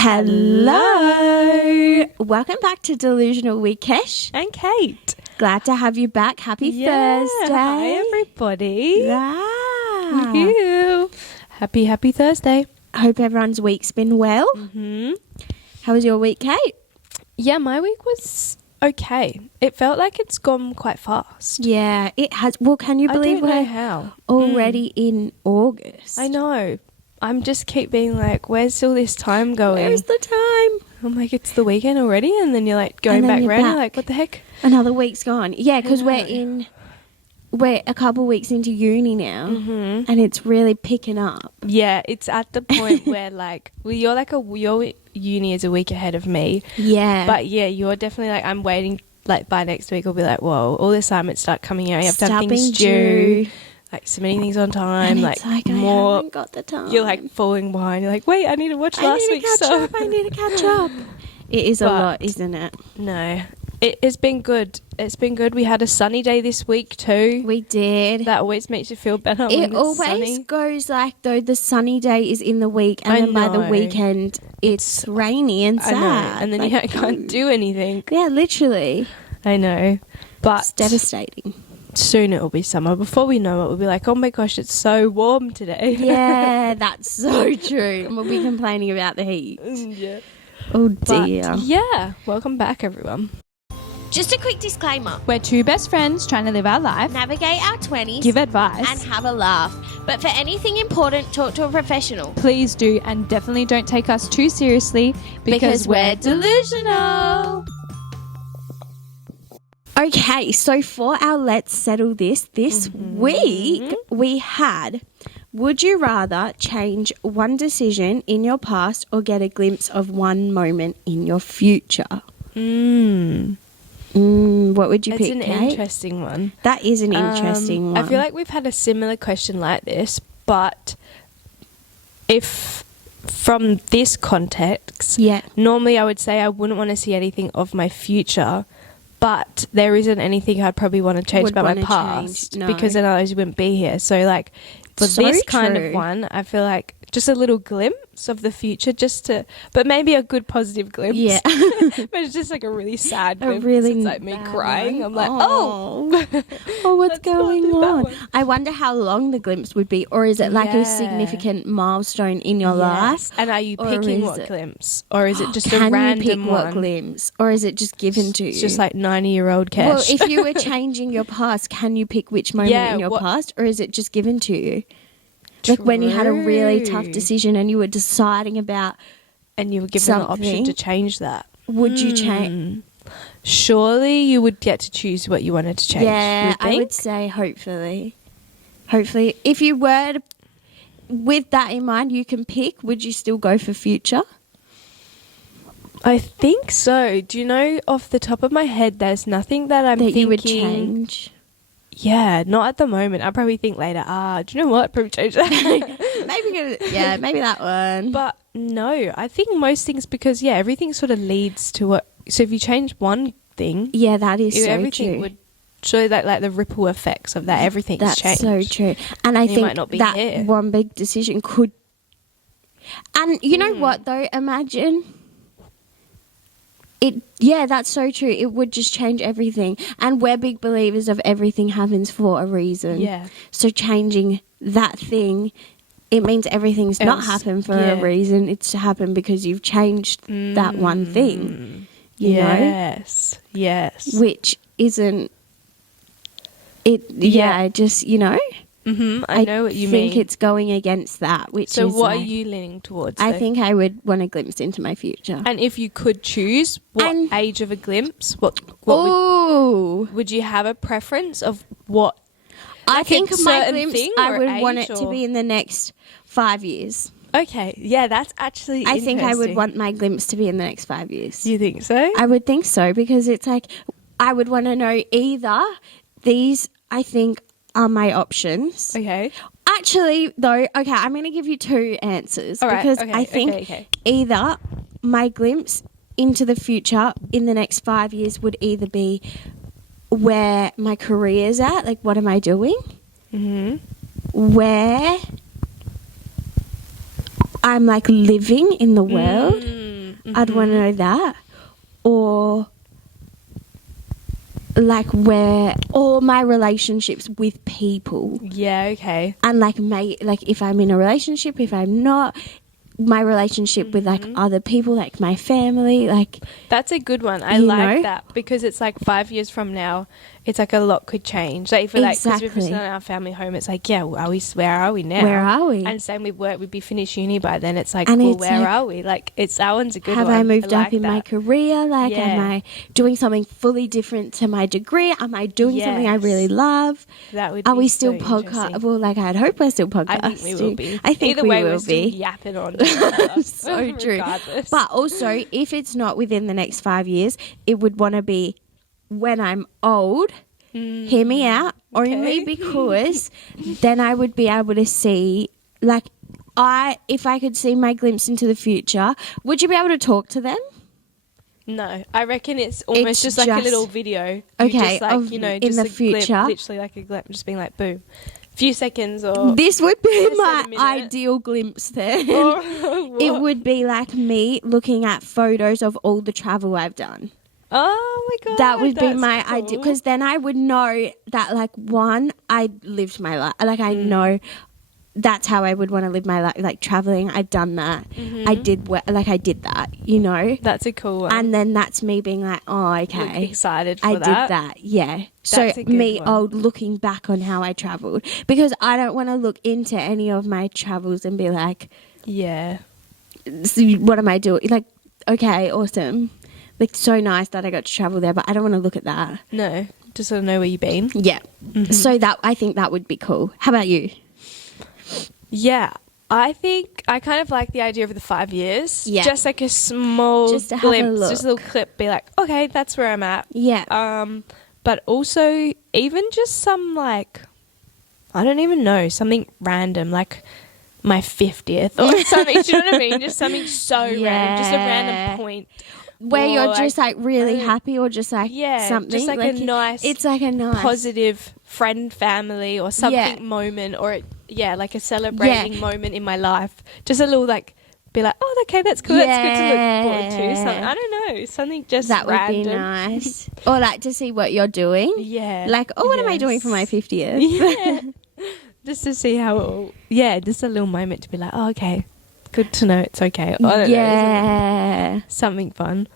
Hello. Welcome back to Delusional with Kesh and Kate. Glad to have you back. Happy Thursday. Hi, everybody. Yeah. Woohoo. Happy Thursday. Hope everyone's week's been well. Mm-hmm. How was your week, Kate? Yeah, my week was okay. It felt like it's gone quite fast. Yeah, it has. Well, can you believe I don't know we're how. already in August? I know. I'm just keep being like, where's all this time going? Where's the time? I'm like, it's the weekend already, and then you're like going back around. You're like, what the heck? Another week's gone. Yeah, because we're a couple weeks into uni now, and it's really picking up. Yeah, it's at the point where like, well, your uni is a week ahead of me. Yeah, but yeah, you're definitely like, I'm waiting. Like by next week, I'll be like, whoa, all the assignments start coming out. You have to have things due. Like submitting things on time, and like I haven't got the time. You're like falling behind. You're like, wait, I need to watch last week's stuff. I need to catch up. It is a lot, isn't it? No, it has been good. It's been good. We had a sunny day this week too. We did. That always makes you feel better. It always sunny. goes like though the sunny day is in the week, and then by the weekend it's rainy and sad. I know. And then you can't do anything. Yeah, literally. I know, but it's devastating. Soon it will be summer. Before we know it, we'll be like, oh my gosh, it's so warm today. Yeah, that's so true. And we'll be complaining about the heat. Yeah. Oh dear. But yeah, welcome back everyone. Just a quick disclaimer. We're two best friends trying to live our life, Navigate our 20s. give advice, and have a laugh. But for anything important, talk to a professional. please do, and definitely don't take us too seriously because we're delusional. Okay, so for our Let's Settle This week, we had, would you rather change one decision in your past or get a glimpse of one moment in your future? What would you pick, It's an Kate? interesting one. That is an interesting one. I feel like we've had a similar question like this, but if from this context, normally I would say I wouldn't want to see anything of my future, but there isn't anything I'd probably want to change about my past because then I wouldn't be here. So like for this kind of one, I feel like just a little glimpse of the future, but maybe a good positive glimpse. Yeah. But it's just like a really sad glimpse. It's like me crying. I'm like, what's going on? I wonder how long the glimpse would be, or is it like a significant milestone in your life? And are you picking what glimpse? Or is it just a Can random you pick one? what glimpse? Or is it just given to you? It's just like 90-year-old cash. Well, if you were changing your past, can you pick which moment in your past, or is it just given to you? Like when you had a really tough decision and you were deciding about and you were given the option to change that. Would you change? Surely you would get to choose what you wanted to change. Yeah, I would say hopefully. Hopefully. If you were to, with that in mind, you can pick, would you still go for future? I think so. Do you know off the top of my head there's nothing that I'm thinking you would change? Yeah, not at the moment. I'll probably think later, do you know what? I'd probably change that. maybe that one. But no, I think most things, because everything sort of leads to what. So if you change one thing, that is so everything true. would show that like the ripple effects of that. Everything's changed. That's so true. And I think that one big decision could. And you know what though? Imagine. That's so true. It would just change everything. And we're big believers of everything happens for a reason. Yeah. So changing that thing, it means everything's not happened for a reason. It's to happen because you've changed that one thing. You know? Yes. Which isn't it just, you know? I know what you mean. I think it's going against that. So what are you leaning towards? I think I would want a glimpse into my future. And if you could choose, what age of a glimpse? What would you have a preference of what? I think my glimpse, I would want it to be in the next 5 years. Okay, that's actually I think I would want my glimpse to be in the next 5 years. Do you think so? I would think so, because it's like I would want to know either these, I think, are my options. Okay. Actually, though, I'm going to give you two answers. All right, because I think either my glimpse into the future in the next 5 years would either be where my career's at, like what am I doing? Where I'm like living in the world. I'd want to know that. Or like where all my relationships with people. Yeah, okay. And like if I'm in a relationship, if I'm not, my relationship with like other people, like my family, like that's a good one. I like that because it's like 5 years from now, it's like a lot could change. Like if we're like, because we're in our family home, it's like, yeah, where are we now? Where are we? And same with work, we'd be finished uni by then. It's like, and well, it's where like, are we? Like that one's a good have one. I moved like up in my career? Like, am I doing something fully different to my degree? Am I doing something I really love? That would. Are be we still so podcast? Well, like I'd hope we're still podcasting. I think we will be. I think either we way, will we're be. still yapping on. So true. Regardless. But also, if it's not within the next 5 years, it would want to be when I'm old. Hear me out. Only because then I would be able to see, like, if I could see my glimpse into the future, would you be able to talk to them? No, I reckon it's almost just like a little video. Okay, just like, of, just in the a future, glimpse, literally like a glimpse, just being like, boom, few seconds or. This would be my ideal glimpse. Then it would be like me looking at photos of all the travel I've done. Oh my god, that would be my idea, because then I would know that, like, one, I lived my life. Like, I know that's how I would want to live my life, like traveling. I'd done that. I did that, you know. That's a cool one. And then that's me being like, oh, okay, look excited for I that. did that. Yeah. That's so me old looking back on how I traveled, because I don't want to look into any of my travels and be like, yeah, so what am I doing? Like, okay, awesome. Like, so nice that I got to travel there, but I don't want to look at that. No, just want to know where you've been. Yeah. So I think that would be cool. How about you? Yeah, I think I kind of like the idea of the 5 years. Yeah. Just like a small just to glimpse, have a look. just a little clip, be like, okay, that's where I'm at. Yeah. But also even just some, like, I don't even know, something random, like my 50th or something. Do you know what I mean? Just something so random, just a random point. Where you're just like really happy, or just like something. Just like a nice, it's like a nice positive friend, family, or something moment, or like a celebrating moment in my life. Just a little, like, be like, oh, okay, that's cool. That's good to look forward to. Something, I don't know, something just that random. Would be nice. Or like to see what you're doing. Yeah. Like, oh, what am I doing for my 50th? Yeah. Just to see how it all. Yeah, just a little moment to be like, oh, okay. Good to know it's okay. I don't know. Something fun.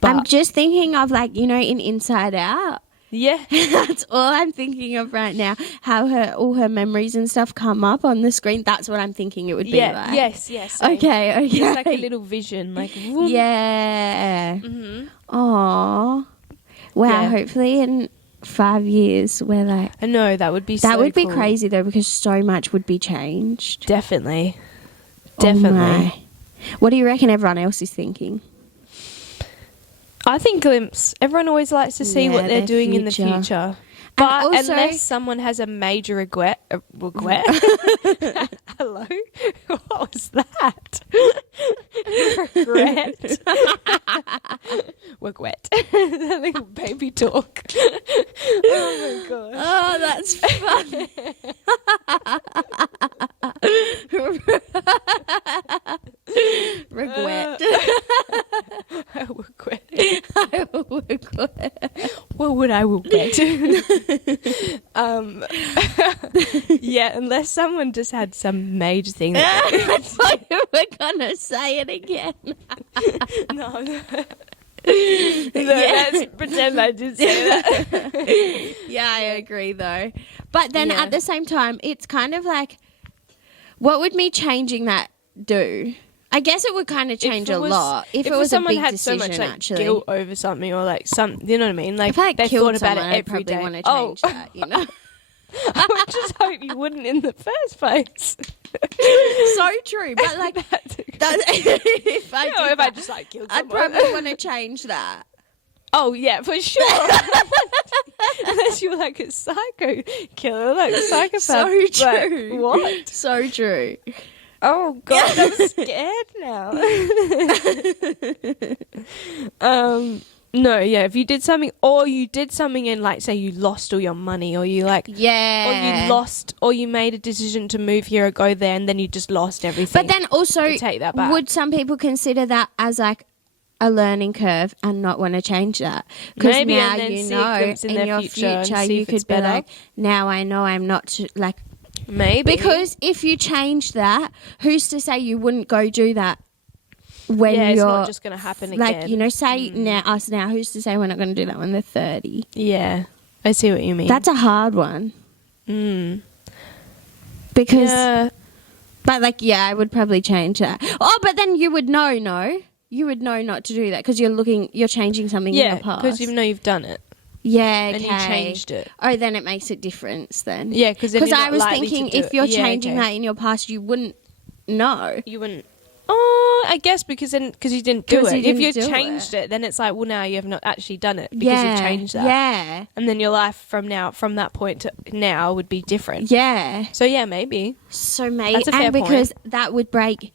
But I'm just thinking of, like, you know, in Inside Out. Yeah. That's all I'm thinking of right now. How all her memories and stuff come up on the screen. That's what I'm thinking it would be like. Yes. Same. Okay. It's like a little vision. Like, whoop. Yeah. Aww. Wow, hopefully in 5 years we're like... I know, that would be so That would be cool. crazy, though, because so much would be changed. Definitely. Oh, what do you reckon everyone else is thinking? I think glimpse. Everyone always likes to see what they're doing in the future. But also, unless someone has a major regret. Hello? What was that? Regret. Regret. That little baby talk. Oh my gosh. Oh, that's funny. Regret. I regret. I regret. What would I regret? Yeah, unless someone just had some major thing. I thought you were gonna say it again. No. Let's pretend I did say that. Yeah, I agree though. But then at the same time, it's kind of like, what would me changing that do? I guess it would kind of change a lot if it was someone a big had decision. so much, like, actually, guilt over something, or like you know what I mean? Like, if I they killed thought about someone, it I'd every probably day. want to change that, you know. I would just hope you wouldn't in the first place. So true, but like that's if I just like killed I'd someone, probably want to change that. Oh yeah, for sure. Unless you were like a psycho killer, like a psychopath. So true. Like, what? So true. Oh god, I'm scared now. No, yeah, if you did something, or you did something and, like, say you lost all your money, or you or you lost, or you made a decision to move here or go there, and then you just lost everything. But then also, take that back. Would some people consider that as like a learning curve and not want to change that. Because now you know in your future you could be like, now I know I'm not like. Maybe. Because if you change that, who's to say you wouldn't go do that when it's you're. not just going to happen again. Like, say now, who's to say we're not going to do that when they're 30? Yeah. I see what you mean. That's a hard one. Mm. Because. Yeah. But I would probably change that. Oh, but then you would know, no? You would know not to do that because you're changing something in your past. Yeah, because you know you've done it. Yeah, okay. And you changed it. Oh, then it makes a difference then. Yeah, because I was thinking if you're changing that in your past, you wouldn't know. You wouldn't. Oh, I guess because you didn't do it. If you changed it, then it's like, well, now you have not actually done it because you've changed that. Yeah. And then your life from that point to now would be different. Yeah. So yeah, maybe. So maybe, that's a fair point. Because that would break.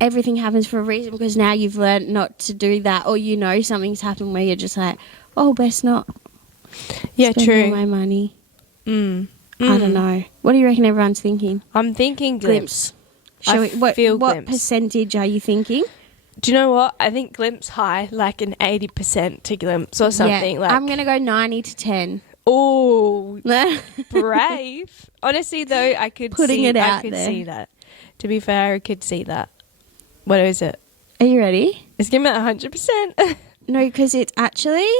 Everything happens for a reason because now you've learned not to do that, or something's happened where you're just like, oh, best not. Yeah, spend true. all my money. I don't know. What do you reckon everyone's thinking? I'm thinking glimpse. What percentage are you thinking? Do you know what? I think glimpse high, like an 80% to glimpse or something. Yeah, I'm going to go 90 to 10. Oh, brave. Honestly, though, I could see that. To be fair, I could see that. What is it? Are you ready? It's giving it 100%. No, because it's actually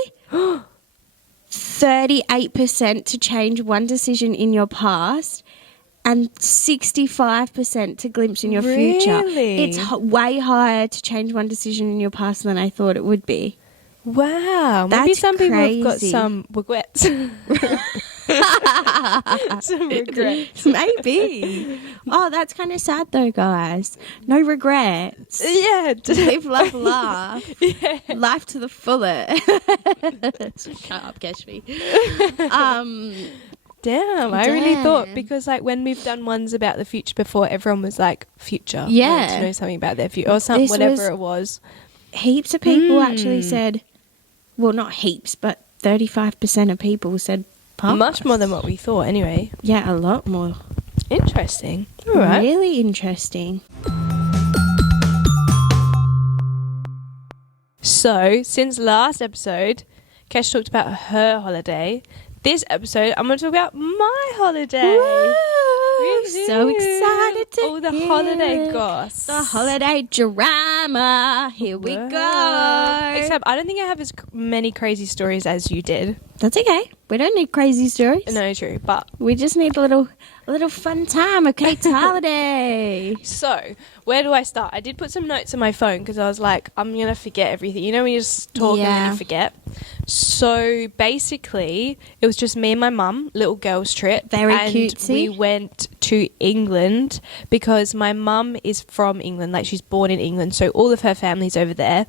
38% to change one decision in your past and 65% to glimpse in your future. It's way higher to change one decision in your past than I thought it would be. Wow. Maybe some people have got some regrets. Some regrets. Maybe. Oh, that's kind of sad though, guys. No regrets. Yeah. Live, love, laugh. Yeah. Life to the fullest. Shut up, catch me. Damn, I really thought, because like when we've done ones about the future before, everyone was like future. Yeah. To know something about their future or something, whatever it was. Heaps of people actually said, well, not heaps, but 35% of people said past. Much more than what we thought anyway. Yeah, a lot more. Interesting. All right. Really interesting. So, since last episode, Kesh talked about her holiday. This episode, I'm going to talk about my holiday. Woo! So excited to all the holiday goss. The holiday drama. Here we go. Except I don't think I have as many crazy stories as you did. That's okay. We don't need crazy stories. No, true. But we just need a little fun time of Kate's holiday. So, where do I start? I did put some notes on my phone because I was like, I'm going to forget everything. You know when you just talk and then you forget? So, basically, it was just me and my mum, little girls trip. Very And cutesy. we went to England because my mum is from England. Like, she's born in England. So, all of her family's over there.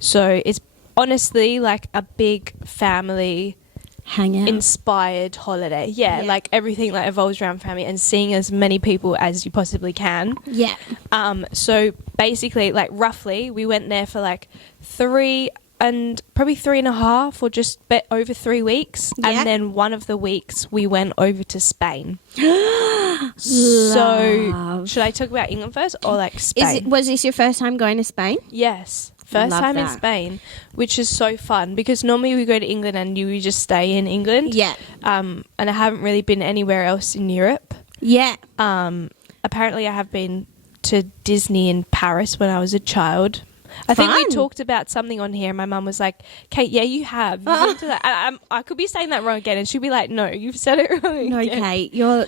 So, it's honestly like a big family hangout inspired holiday. Yeah, like everything like evolves around family and seeing as many people as you possibly can. Yeah. So basically, like roughly, we went there for like 3 and probably 3.5 or just over 3 weeks. Yeah. And then one of the weeks we went over to Spain. So should I talk about England first or like Spain? Was this your first time going to Spain? Yes. First time in Spain, which is so fun because normally we go to England and you just stay in England. Yeah. And I haven't really been anywhere else in Europe. Yeah. Apparently I have been to Disney in Paris when I was a child. I think we talked about something on here and my mum was like, Kate, yeah, you have. You've been to that. I could be saying that wrong again and she'd be like, no, you've said it wrong No, again. Kate, you're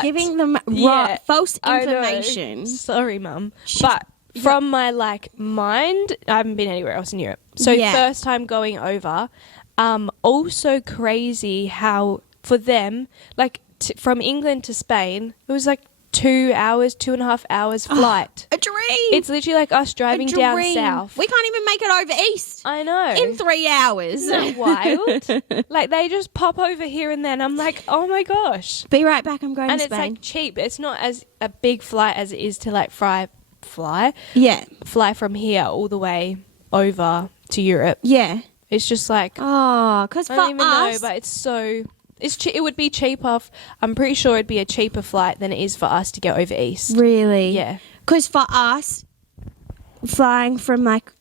giving them false information. Sorry, Mum. But from my like mind, I haven't been anywhere else in Europe. So first time going over. Also crazy how for them, like from England to Spain, it was like 2.5 hours flight. A dream. It's literally like us driving down south. We can't even make it over east. I know. In 3 hours. Isn't that wild? Like they just pop over here and then. I'm like, oh my gosh. Be right back. I'm going to Spain. And it's like cheap. It's not as a big flight as it is to like fly from here all the way over to Europe. Yeah. It's just like, because I don't even know, but it's so, it would be cheaper. I'm pretty sure it'd be a cheaper flight than it is for us to get over east. Really? Yeah. Because for us, flying from like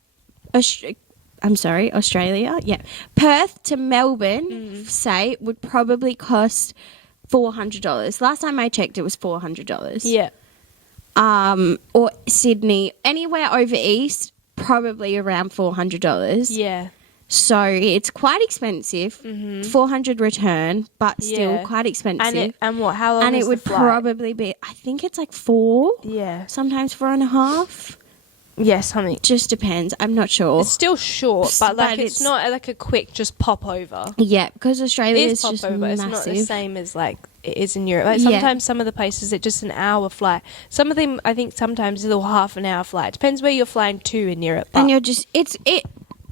Australia. Yeah. Perth to Melbourne, say, would probably cost $400. Last time I checked, it was $400. Yeah. Or Sydney, anywhere over east, probably around $400. Yeah. So it's quite expensive. $400 return, but still quite expensive. And what? How long? And is it would the flight? probably be, I think it's like 4. Yeah. Sometimes 4.5. Yeah, something. Just depends. I'm not sure. It's still short, but like it's not like a quick just pop over. Yeah, because Australia It is is just pop over. massive. It's not the same as like it is in Europe. Like sometimes some of the places it's just an hour flight. Some of them I think sometimes it's a half an hour flight. Depends where you're flying to in Europe. And you're just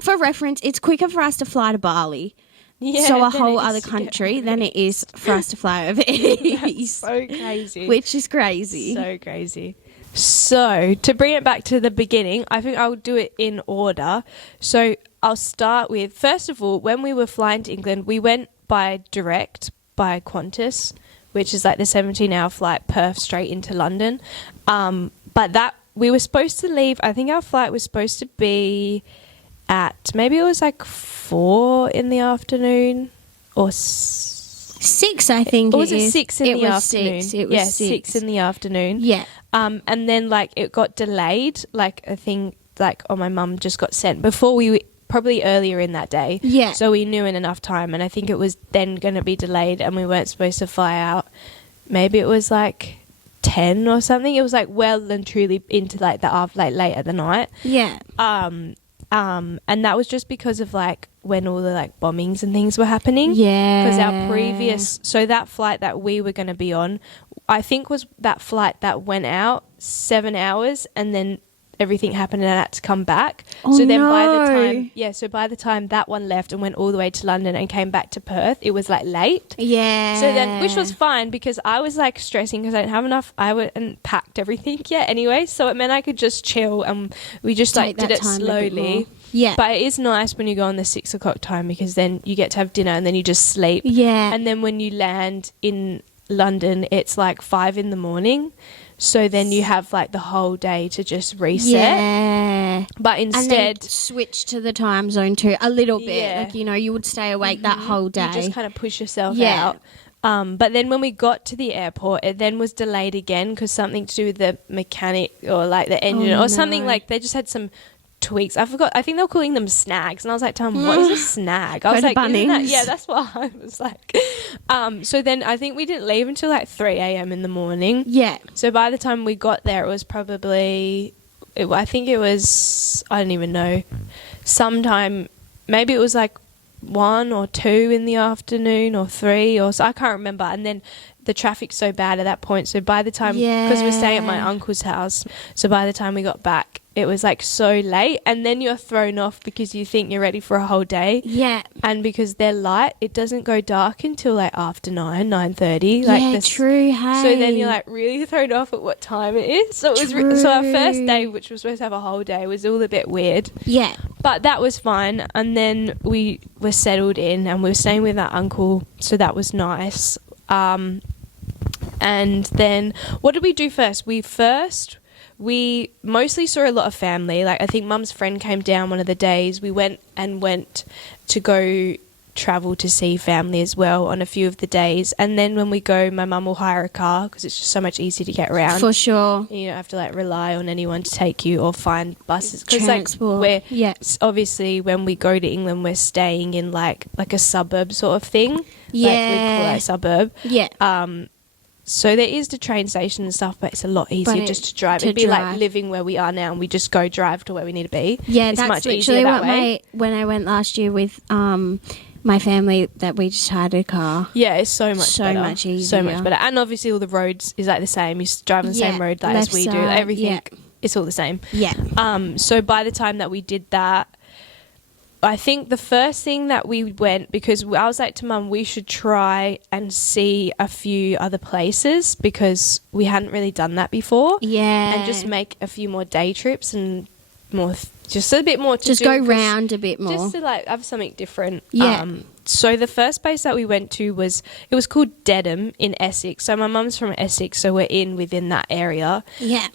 for reference, it's quicker for us to fly to Bali. Yeah, so a whole other country than it is for us to fly over east. So crazy. Which is crazy. So crazy. So, to bring it back to the beginning, I think I'll do it in order. So, I'll start with, first of all, when we were flying to England, we went by direct, by Qantas, which is like the 17-hour flight, Perth straight into London. But that, we were supposed to leave, I think our flight was supposed to be at, maybe it was like 4 in the afternoon, or 6, I think. Or was it 6 in the afternoon? 6. It was 6 in the afternoon. Yeah. And then like it got delayed, like a thing like my mum just got sent before we probably earlier in that day. Yeah. So we knew in enough time, and I think it was then going to be delayed, and we weren't supposed to fly out. Maybe it was like 10 or something. It was like well and truly into like the like late at the night. Yeah. And that was just because of like when all the like bombings and things were happening. Yeah. Because our previous, so that flight that we were going to be on, I think was that flight that went out 7 hours and then everything happened and I had to come back. Oh, so then no. by the time that one left and went all the way to London and came back to Perth, it was like late. Yeah. So then, which was fine because I was like stressing because I didn't have enough. I hadn't packed everything yet anyway, so it meant I could just chill and we just like did it slowly. Yeah. But it is nice when you go on the 6 o'clock time because then you get to have dinner and then you just sleep. Yeah. And then when you land in London, it's like 5 in the morning. So then you have like the whole day to just reset. Yeah. But instead... And then switch to the time zone too, a little bit. Yeah. Like, you know, you would stay awake that whole day. You just kind of push yourself out. But then when we got to the airport, it then was delayed again because something to do with the mechanic or like the engine or something like they just had some tweaks. I forgot. I think they were calling them snags. And I was like, Tom, what is a snag? I was like, isn't that? Yeah, that's what I was like. So then I think we didn't leave until like 3 a.m. in the morning. Yeah. So by the time we got there, it was probably, I think it was, I don't even know, sometime, maybe it was like 1 or 2 in the afternoon or 3 or so. I can't remember. And then the traffic's so bad at that point. So by the time, because we're staying at my uncle's house, so by the time we got back, it was like so late, and then you're thrown off because you think you're ready for a whole day. Yeah. And because they're light, it doesn't go dark until like after 9:30. Like yeah, true. Hey. So then you're like really thrown off at what time it is. So it was so our first day, which was supposed to have a whole day, was all a bit weird. Yeah. But that was fine. And then we were settled in, and we were staying with our uncle, so that was nice. And then what did we do first? We mostly saw a lot of family. Like I think Mum's friend came down one of the days. We went to go travel to see family as well on a few of the days. And then when we go, my mum will hire a car because it's just so much easier to get around. For sure. You don't have to like rely on anyone to take you or find buses. Transport. Like obviously when we go to England, we're staying in like a suburb sort of thing. Yeah. Like we call that suburb. Yeah. So there is the train station and stuff, but it's a lot easier just to drive. It'd be like living where we are now, and we just go drive to where we need to be. Yeah, it's that's much literally easier what that way. when I went last year with my family, that we just had a car. Yeah, it's so much better. Much easier. So much better. And obviously all the roads is like the same. You drive on the same road like as we do. Everything, it's all the same. Yeah. So by the time that we did that, I think the first thing that we went, because I was like to Mum, we should try and see a few other places because we hadn't really done that before. Yeah. And just make a few more day trips and more, just a bit more to just do. Just go round a bit more. Just to like have something different. Yeah. So the first place that we went to was called Dedham in Essex. So my mum's from Essex, so we're within that area. Yeah.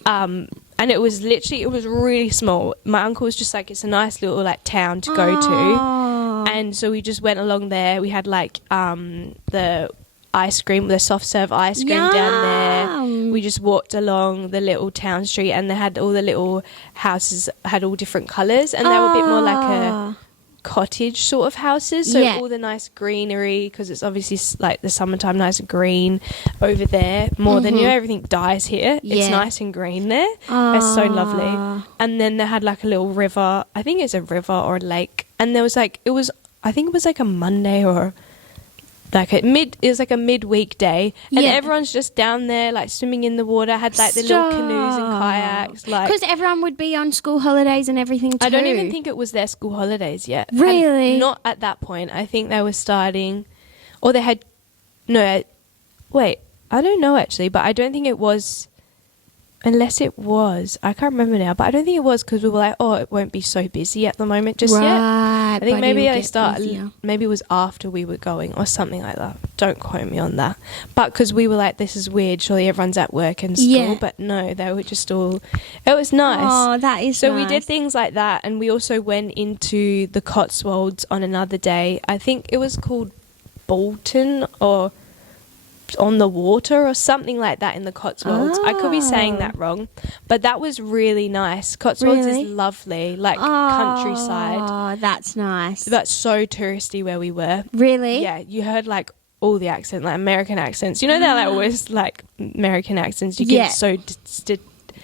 And it was really small. My uncle was just like, it's a nice little like town to go to. And so we just went along there. We had like the ice cream, the soft serve ice cream down there. We just walked along the little town street, and they had all the little houses had all different colours, and they were a bit more like a cottage sort of houses, so all the nice greenery, because it's obviously like the summertime, nice and green over there, more than everything dies here. It's nice and green there. It's so lovely. And then they had like a little river, I think it's a river or a lake, and there was like I think it was like a Monday or like it was like a midweek day, and everyone's just down there like swimming in the water, had like the little canoes and kayaks, like, because everyone would be on school holidays and everything too. I don't even think it was their school holidays yet. Really? And not at that point. I think they were starting, or they had wait, I don't know actually, but I don't think it was, unless it was, I can't remember now, but I don't think it was, because we were like, oh, it won't be so busy at the moment just yet. I think maybe maybe it was after we were going or something like that. Don't quote me on that. But because we were like, this is weird, surely everyone's at work and school. Yeah. But no, they were just all, it was nice. Oh, that is so nice. we did things like that, and we also went into the Cotswolds on another day. I think it was called Bolton or on the water or something like that in the Cotswolds. I could be saying that wrong, but that was really nice. Cotswolds is lovely, like countryside. Oh, that's nice. That's so touristy where we were. Really? Yeah, you heard like all the accent, like American accents. You know, they're like always like American accents. You get so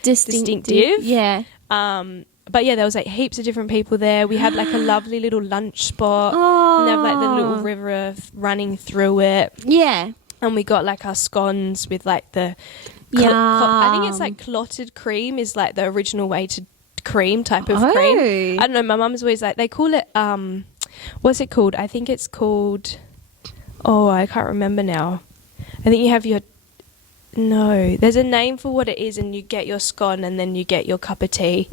distinctive. Yeah. But yeah, there was like heaps of different people there. We had like a lovely little lunch spot. And they have like the little river running through it. Yeah. And we got like our scones with like the I think it's like clotted cream is like the original way to cream type of cream. I don't know, my mum's always like, they call it what's it called? I think it's called, I can't remember now. I think you have there's a name for what it is, and you get your scone and then you get your cup of tea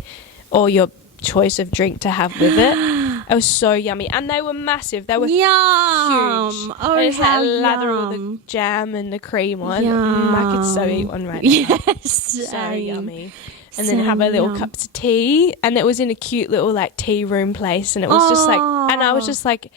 or your choice of drink to have with it. It was so yummy, and they were massive. They were huge. Oh, and it's like lather all the jam and the cream on. I could so eat one right now. Yes, so yummy. And then have a little cups of tea, and it was in a cute little like tea room place, and it was just like, and I was just like,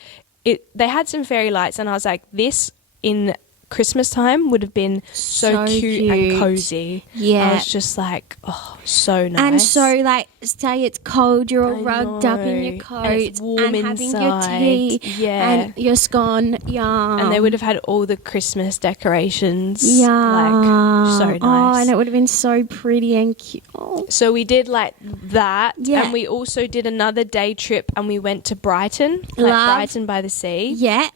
they had some fairy lights, and I was like, this in Christmas time would have been so cute and cozy. Yeah, I was just like, so nice. And so like, say it's cold, you're all rugged up in your coat, and it's warm and inside. having your tea, and your scone. Yum. And they would have had all the Christmas decorations. Yeah, like so nice. Oh, and it would have been so pretty and cute. So we did like that, and we also did another day trip, and we went to Brighton, Brighton by the sea. Yeah.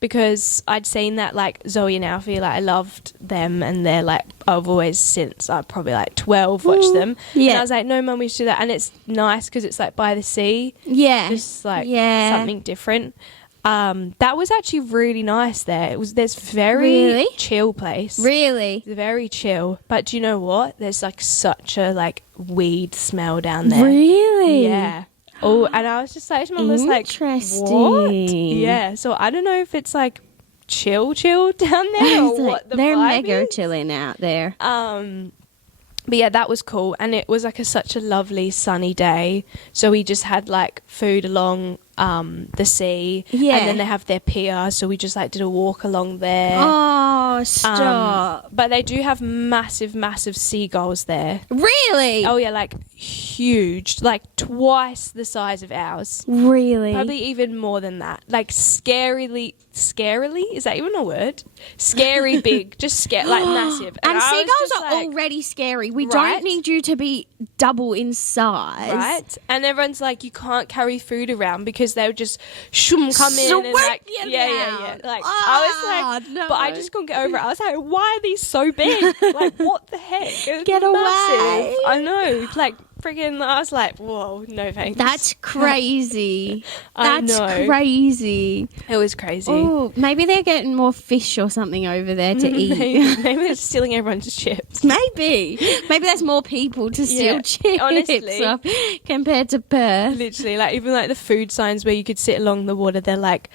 Because I'd seen that like Zoe and Alfie, like I loved them, and they're like, I've always since I probably like 12 watched them. Yeah. And I was like, no, Mum, we should do that. And it's nice because it's like by the sea. Yeah. Just like something different. That was actually really nice there. There's very chill place. Really? It's very chill. But do you know what? There's like such a like weed smell down there. Really? Yeah. Oh, and I was just like, Mum was like, what? Yeah, so I don't know if it's like chill down there or what the they're vibe mega is. chilling out there. But yeah, that was cool, and it was like such a lovely sunny day. So we just had like food along the sea, and then they have their pier, so we just like did a walk along there. Oh, stop! But they do have massive seagulls there. Really? Oh yeah, like huge, like twice the size of ours. Really? Probably even more than that. Like scarily, is that even a word? Scary big, just like massive. And seagulls are already scary. We don't need you to be double in size. Right? And everyone's like, you can't carry food around because they would just come in and like, yeah. Like, I was like, no. But I just couldn't get over it. I was like, why are these so big? Like, what the heck? Get massive. Away. I know. Like, friggin', I was like, whoa, no thanks. That's crazy. That's crazy. It was crazy. Oh, maybe they're getting more fish or something over there to eat. Maybe they're stealing everyone's chips. Maybe there's more people to steal chips. Honestly, compared to Perth. Literally, like even like the food signs where you could sit along the water, they're like,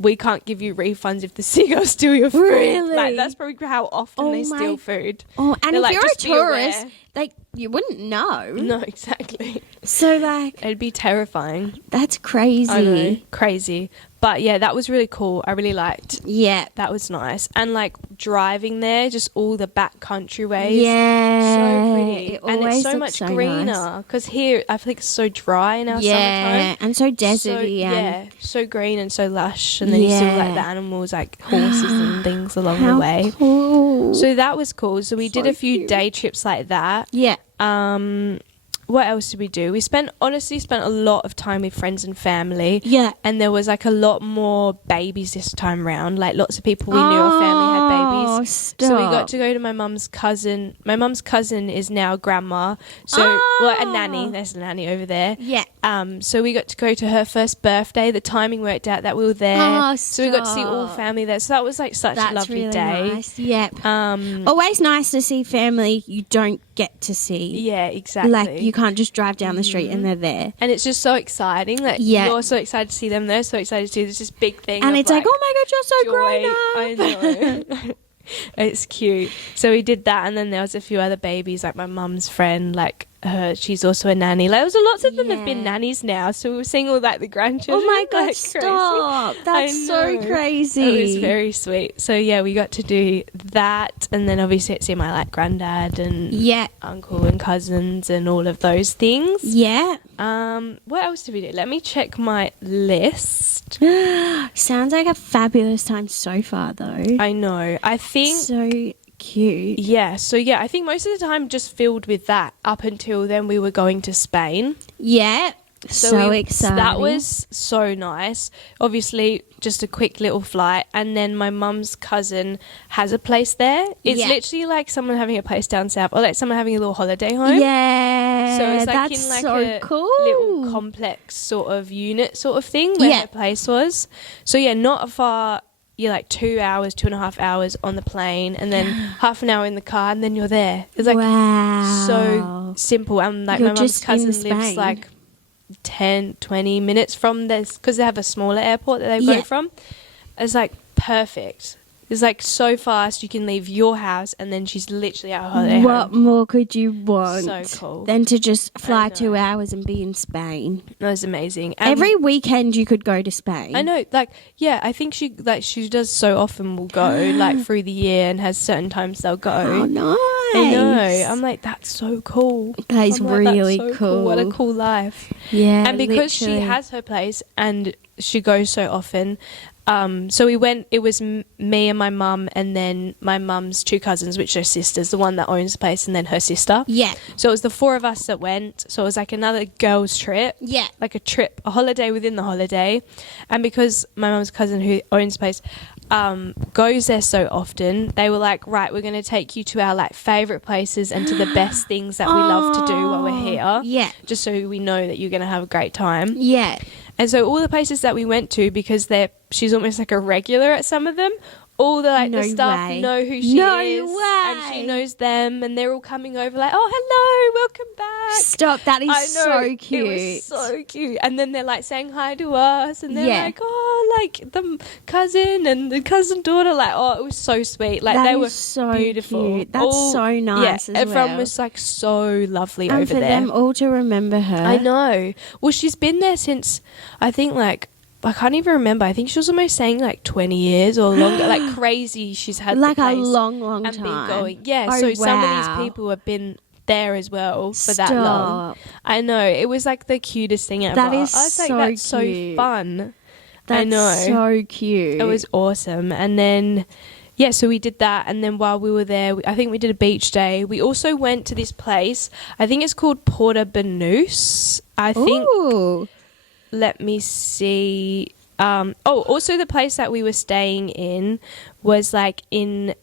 we can't give you refunds if the seagulls steal your food. Really? Like, that's probably how often they steal food. Oh, and They're if like, you're a "Just be tourist, aware." you wouldn't know. No, exactly. So, like... It'd be terrifying. That's crazy. I know, crazy. But yeah, that was really cool. I really liked. Yeah. That was nice. And like driving there, just all the back country ways. Yeah. So pretty. And it's so much greener. Because here, I feel like it's so dry in our summertime. And so deserty. Yeah, so green and so lush. And then you see all like the animals, like horses and things along the way. Cool. So that was cool. So we did a few day trips like that. Yeah. What else did we do? We honestly spent a lot of time with friends and family. Yeah. And there was like a lot more babies this time round. Like lots of people we knew our family had babies. Stop. So we got to go to my mum's cousin. My mum's cousin is now grandma. So a nanny. There's a nanny over there. Yeah. So we got to go to her first birthday. The timing worked out that we were there. So we got to see all family there. So that was like such a lovely really day. Nice. Yep. Always nice to see family you don't get to see. Yeah, exactly. Like you can't just drive down the street and they're there. And it's just so exciting. Like you're so excited to see them. They're so excited to see this big thing. And it's like, oh my god, you're so joy. grown up. I know. It's cute. So we did that, and then there was a few other babies, like my mum's friend, like she's also a nanny. Like, there was lots of them have been nannies now, so we were seeing all like the grandchildren. Oh my god, like, stop. That's so crazy. It was very sweet. So yeah, we got to do that, and then obviously see my like granddad and uncle and cousins and all of those things. Yeah. What else did we do? Let me check my list. Sounds like a fabulous time so far though. I know. I think so cute. Yeah. So yeah, I think most of the time just filled with that up until then we were going to Spain. Yeah. So exciting. That was so nice. Obviously, just a quick little flight. And then my mum's cousin has a place there. It's literally like someone having a place down south, or like someone having a little holiday home. Yeah. So it's like that's in like so a cool. little complex sort of unit sort of thing where her place was. So yeah, not far. You're like 2 hours, 2.5 hours on the plane, and then half an hour in the car, and then you're there. It's like so simple. And like my mum's cousin lives like 10, 20 minutes from this, because they have a smaller airport that they go from. It's like perfect. It's like so fast. You can leave your house and then she's literally at her holiday What home. more could you want? So cool. Than to just fly 2 hours and be in Spain. That was amazing. Every weekend you could go to Spain. I know. Like, yeah, I think she does so often will go like through the year and has certain times they'll go. Oh, nice. I know. I'm like, that's so cool. That is really that's so cool. What a cool life. Yeah. And because she has her place and she goes so often, so we went, it was me and my mum and then my mum's two cousins, which are sisters, the one that owns the place and then her sister. Yeah. So it was the four of us that went. So it was like another girls' trip. Yeah. Like a holiday within the holiday. And because my mum's cousin who owns the place goes there so often, they were like, right, we're going to take you to our like favourite places and to the best things that we love to do while we're here. Yeah. Just so we know that you're going to have a great time. Yeah. And so all the places that we went to, because she's almost like a regular at some of them, all the staff know who she is. And she knows them, and they're all coming over like, oh, hello, welcome back. Stop, that is so cute. It was so cute. And then they're like saying hi to us, and they're like, oh, like the cousin and the cousin daughter, like, oh, it was so sweet. Like, they were so beautiful. Cute. That's so nice. Yeah, everyone was like so lovely and over there. And for them all to remember her. I know. Well, she's been there since, I think, like, I can't even remember. I think she was almost saying like 20 years or longer. Like crazy. She's had like the place a long and time. Been going. Yeah. Oh, so some of these people have been there as well for that long. I know. It was like the cutest thing ever. That is I was like, so that's cute. So fun. That's I know. So cute. It was awesome. And then, yeah, so we did that. And then while we were there, I think we did a beach day. We also went to this place. I think it's called Porta Banús. I think. Ooh. Let me see. Also the place that we were staying in was like in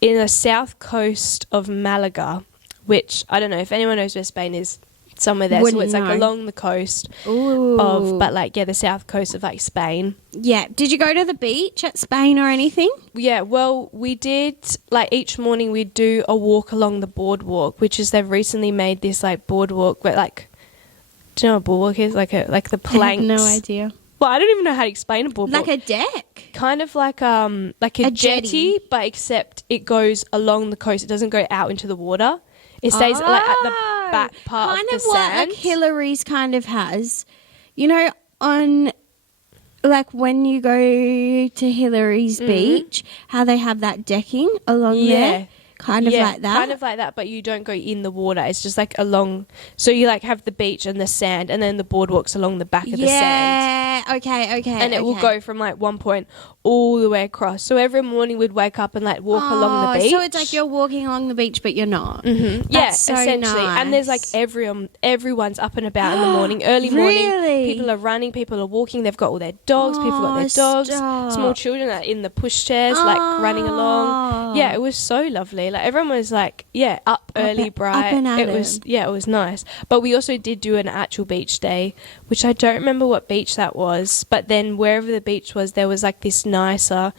the south coast of Malaga, which I don't know if anyone knows where Spain is. Somewhere there. So it's like along the coast but like, yeah, the south coast of like Spain. Yeah. Did you go to the beach at Spain or anything? Yeah, well, we did, like each morning we'd do a walk along the boardwalk, which is they've recently made this like boardwalk, but like, do you know what a boardwalk is? Like the planks. I have no idea. Well, I don't even know how to explain a boardwalk. Like a deck? Kind of like a jetty, but except it goes along the coast. It doesn't go out into the water. It stays like at the back part kind of the what sand. like Hillary's kind of has. You know, on like when you go to Hillary's beach, how they have that decking along there. Kind of like that? Kind of like that, but you don't go in the water. It's just like along... So you like have the beach and the sand, and then the boardwalks along the back of the sand. Yeah, okay. And it will go from like one point all the way across. So every morning we'd wake up and like walk along the beach. So it's like you're walking along the beach, but you're not. Mm-hmm. Yeah, so essentially. nice. And there's like everyone's up and about in the morning, early morning. Really? People are running, people are walking. They've got all their dogs. People got their dogs. Stop. Small children are in the pushchairs, like running along. Yeah, it was so lovely. Like everyone was like, up early, bright. It was nice. But we also did do an actual beach day, which I don't remember what beach that was. But then wherever the beach was, there was like this nicer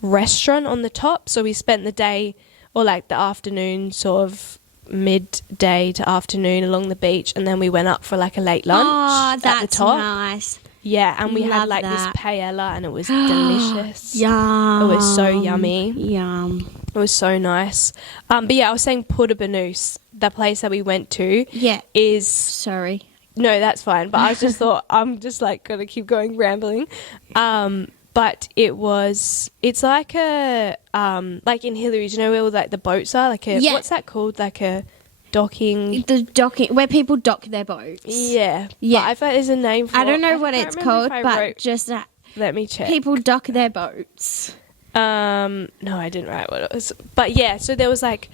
restaurant on the top. So we spent the day, or like the afternoon, sort of midday to afternoon along the beach, and then we went up for like a late lunch at the top. Nice. Yeah, and we had like this paella, and it was delicious. Yum. It was so yummy. Yum. It was so nice. But yeah, I was saying Puerto Banús, the place that we went to, is... Sorry. No, that's fine. But I just thought, I'm just like going to keep going rambling. But it's like a, like in Hillary's, you know where all like the boats are? Like a, what's that called? Like a docking. The docking, where people dock their boats. Yeah. Yeah. But I thought there's a name for it. I don't know what it's called, but just let me check. People dock their boats. No, I didn't write what it was. But yeah, so there was like,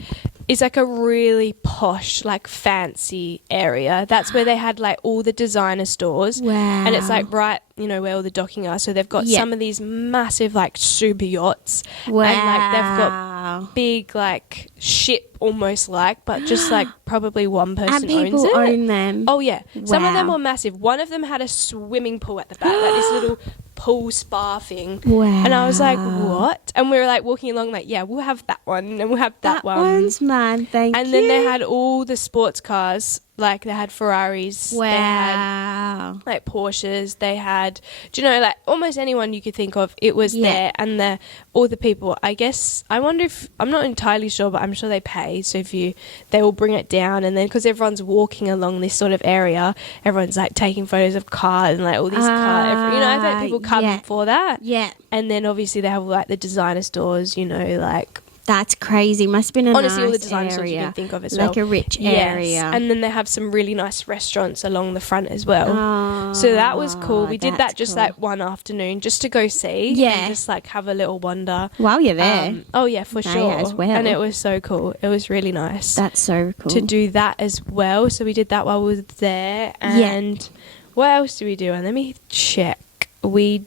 it's like a really posh, like fancy area. That's where they had like all the designer stores. Wow. And it's like right, you know, where all the docking are. So they've got some of these massive like super yachts. Wow. And like they've got big like ship almost like, but just like probably one person and people owns it. own them. Oh yeah. Wow. Some of them were massive. One of them had a swimming pool at the back, like this little pool spa thing. Wow. And I was like, what? And we were like walking along like, yeah, we'll have that one and we'll have that one. One's mine, thank you. And then they had all the sports cars, like they had Ferraris. Wow. They had like Porsches. They had, do you know, like almost anyone you could think of, it was there. And all the people, I guess, I wonder if, I'm not entirely sure, but I'm sure they pay. So they will bring it down, and then because everyone's walking along this sort of area, everyone's like taking photos of cars and like all these cars, you know, I think people come for that. Yeah. And then obviously they have like the designer stores, you know, like. That's crazy. Must have been a honestly, nice all the design stores you can think of as well. Like a rich area. And then they have some really nice restaurants along the front as well. So that was cool. We did that just like one afternoon just to go see. Yeah. And just like have a little wander. While you're there. Oh yeah, for sure. As well. And it was so cool. It was really nice. That's so cool. To do that as well. So we did that while we were there. And what else did we do? And let me check. We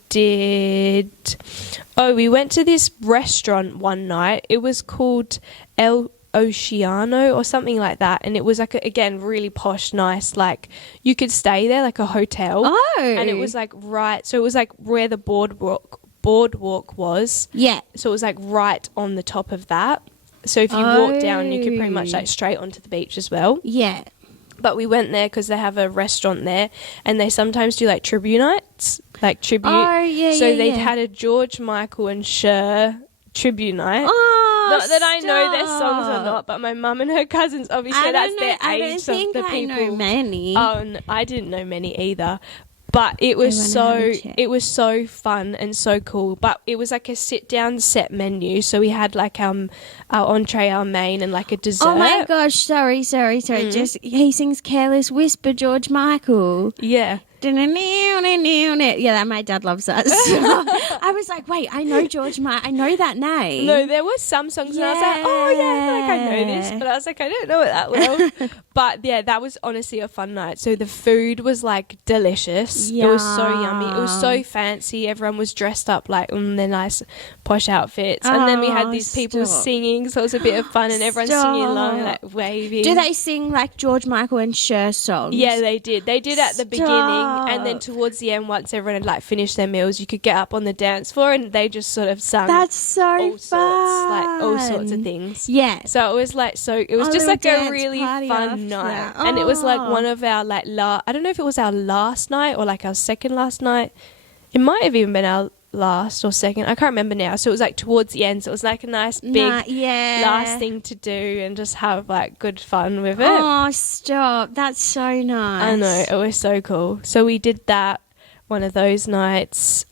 went to this restaurant one night. It was called El Oceano or something like that. And it was like, again, really posh, nice. Like you could stay there like a hotel. Oh. And it was like so it was like where the boardwalk was. Yeah. So it was like right on the top of that. So if you walk down, you could pretty much like straight onto the beach as well. Yeah. But we went there because they have a restaurant there, and they sometimes do like tribute nights, like tribute. Oh, yeah, so they yeah. had a George Michael and Cher tribute night. Oh, not that I know their songs or not, but my mum and her cousins, obviously that's their age of the people. I know many. Oh, no, I didn't know many either. But it was so fun and so cool. But it was like a sit-down set menu. So we had like our entree, our main, and like a dessert. Oh my gosh! Sorry. Just he sings "Careless Whisper," George Michael. Yeah. Yeah, my dad loves that. I was like, wait, I know George Michael. I know that name. No, there was some songs and I was like, oh yeah, I feel like I know this. But I was like, I don't know it that well. But yeah, that was honestly a fun night. So the food was like delicious. Yum. It was so yummy. It was so fancy. Everyone was dressed up like in their nice posh outfits. And then we had these people singing. So it was a bit of fun and everyone's singing along and like waving. Do they sing like George Michael and Cher songs? Yeah, they did. They did at the beginning. And then towards the end, once everyone had like finished their meals, you could get up on the dance floor and they just sort of sung. That's so fun. All sorts of things. Yeah. So it was like it was just like a really fun night, and it was like one of our like I don't know if it was our last night or like our second last night. It might have even been our last or second. I can't remember now. So it was like towards the end. So it was like a nice big last thing to do and just have like good fun with it. Oh, stop. That's so nice. I know. It was so cool. So we did that one of those nights.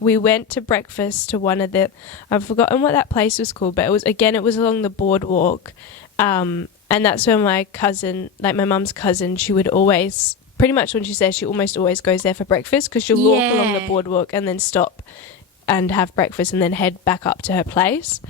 We went to breakfast to one of the, I've forgotten what that place was called, but it was along the boardwalk. And that's where my cousin, like my mum's cousin, she would always, pretty much when she says, she almost always goes there for breakfast because she'll walk along the boardwalk and then stop and have breakfast and then head back up to her place.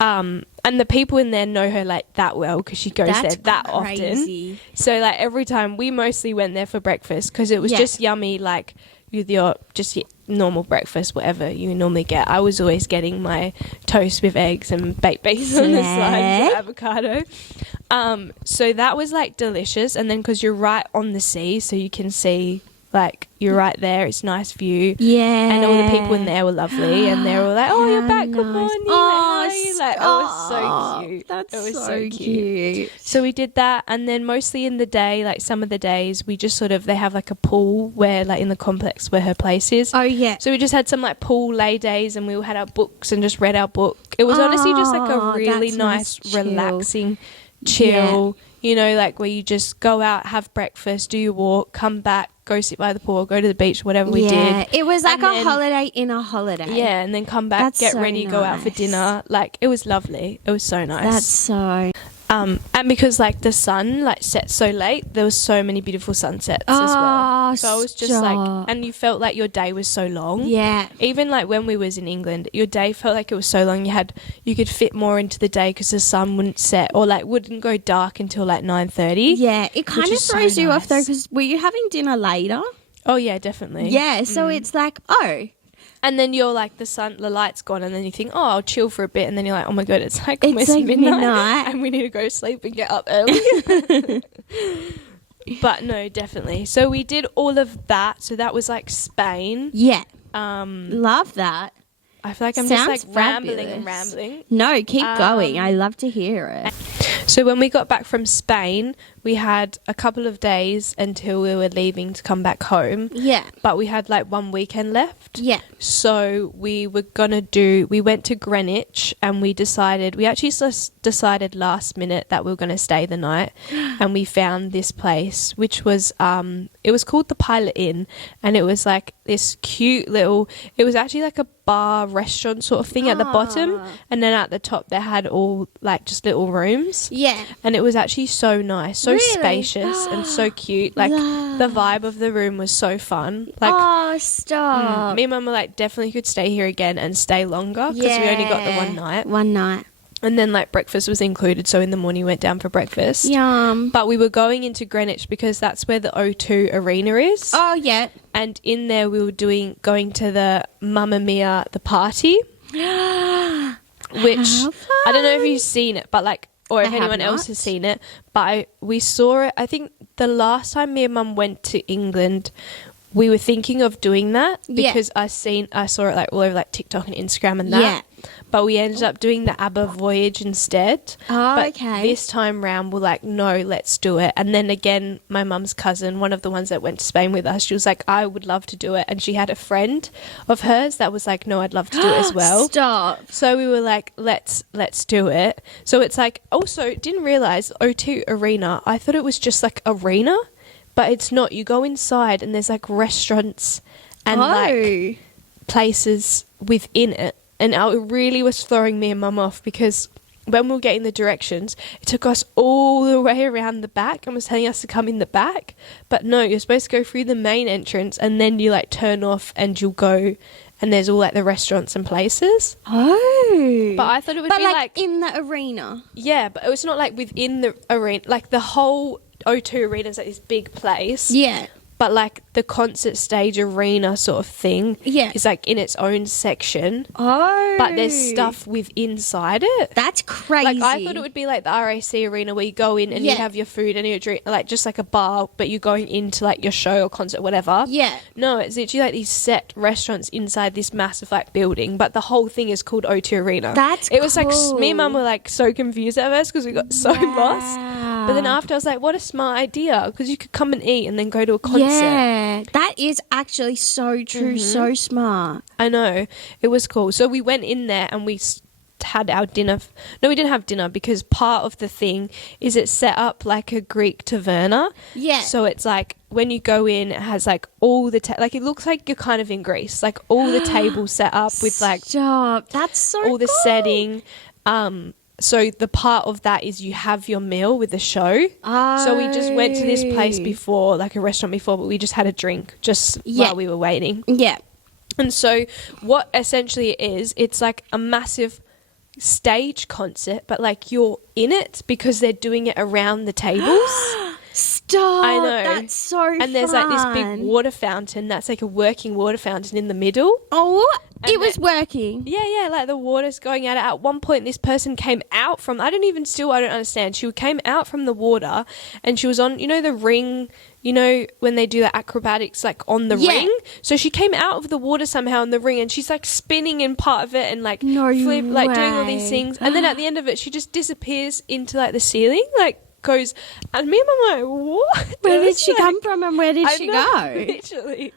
And the people in there know her like that well because she goes there that often. So like every time we mostly went there for breakfast because it was just yummy, like with your just normal breakfast, whatever you normally get. I was always getting my toast with eggs and baked beans on the side and avocado. So that was like delicious. And then because you're right on the sea, so you can see like you're right there, it's a nice view. And all the people in there were lovely and they were like, oh, you're back, good morning. It was so cute. That's so cute. So we did that, and then mostly in the day, like some of the days, we just they have like a pool where like in the complex where her place is. So we just had some like pool lay days and we had our books and just read our book. It was honestly just like a really nice relaxing chill, you know, like where you just go out, have breakfast, do your walk, come back, go sit by the pool, go to the beach, whatever we did. It was like a holiday in a holiday. Yeah, and then come back, get ready, go out for dinner. Like, it was lovely. It was so nice. That's so... and because like the sun like sets so late, there was so many beautiful sunsets as well. So I was just like, and you felt like your day was so long. Yeah. Even like when we was in England, your day felt like it was so long. You could fit more into the day because the sun wouldn't set or like wouldn't go dark until like 9:30. Yeah, it kind of throws you off though because were you having dinner later? Oh yeah, definitely. Yeah, so it's like, oh. And then you're like, the light's gone, and then you think, oh, I'll chill for a bit, and then you're like, oh my god, it's like almost midnight, and we need to go to sleep and get up early. But no, definitely. So we did all of that. So that was like Spain. Yeah. Love that. I feel like I'm just like rambling. No, keep going. I love to hear it. So when we got back from Spain, we had a couple of days until we were leaving to come back home. Yeah. But we had like one weekend left. Yeah. So we went to Greenwich and we actually decided last minute that we were going to stay the night. And we found this place, which was, it was called the Pilot Inn. And it was like this cute little, it was actually like a bar restaurant sort of thing at the bottom. And then at the top, they had all like just little rooms. Yeah. And it was actually so nice, so spacious and so cute. Like the vibe of the room was so fun. Like, oh, stop. Me and Mum were like, definitely could stay here again and stay longer because we only got the one night. One night. And then like breakfast was included, so in the morning we went down for breakfast. Yum. But we were going into Greenwich because that's where the O2 Arena is. Oh, yeah. And in there we were going to the Mamma Mia, the party. Which I don't know if you've seen it, but like, or if anyone else has seen it, but we saw it. I think the last time me and Mum went to England, we were thinking of doing that because I saw it like all over like TikTok and Instagram and that. Yeah. But we ended up doing the ABBA voyage instead. Oh, but okay. This time round, we're like, no, let's do it. And then again, my mum's cousin, one of the ones that went to Spain with us, she was like, I would love to do it. And she had a friend of hers that was like, no, I'd love to do it as well. Stop. So we were like, let's do it. So it's like, also didn't realise O2 Arena, I thought it was just like arena, but it's not. You go inside and there's like restaurants and like places within it. And it really was throwing me and Mum off because when we were getting the directions, it took us all the way around the back and was telling us to come in the back. But no, you're supposed to go through the main entrance and then you like turn off and you'll go and there's all like the restaurants and places. Oh. But I thought it would be like in the arena. Yeah, but it was not like within the arena. Like the whole O2 Arena is like this big place. Yeah. But like the concert stage arena sort of thing is like in its own section. Oh. But there's stuff inside it. That's crazy. Like I thought it would be like the RAC arena where you go in and you have your food and your drink, like just like a bar, but you're going into like your show or concert, whatever. Yeah. No, it's literally like these set restaurants inside this massive like building, but the whole thing is called O2 Arena. That's It was cool. like, me and Mum were like so confused at first because we got so lost. But then after I was like, what a smart idea, because you could come and eat and then go to a concert. Yeah, that is actually so true, so smart. I know. It was cool. So we went in there and we had our dinner. No, we didn't have dinner because part of the thing is it's set up like a Greek taverna. Yeah. So it's like when you go in, it has like all the like it looks like you're kind of in Greece, like all the tables set up with like That's so all the setting. So the part of that is you have your meal with the show. So we just went to this place before, like a restaurant before, but we just had a drink just while we were waiting. Yeah. And so what essentially it is, it's like a massive stage concert, but like you're in it because they're doing it around the tables. Stop. I know. That's so fun. And there's like this big water fountain that's like a working water fountain in the middle. Oh, And it was working. Yeah, like the water's going at it. At one point, this person came out from, I don't understand. She came out from the water and she was on, the ring, when they do the acrobatics, like on the ring. So she came out of the water somehow in the ring and she's like spinning in part of it and like doing all these things. And then at the end of it, she just disappears into like the ceiling, like goes, and me and I'm like, what? Where did she come from and where did she go? Literally.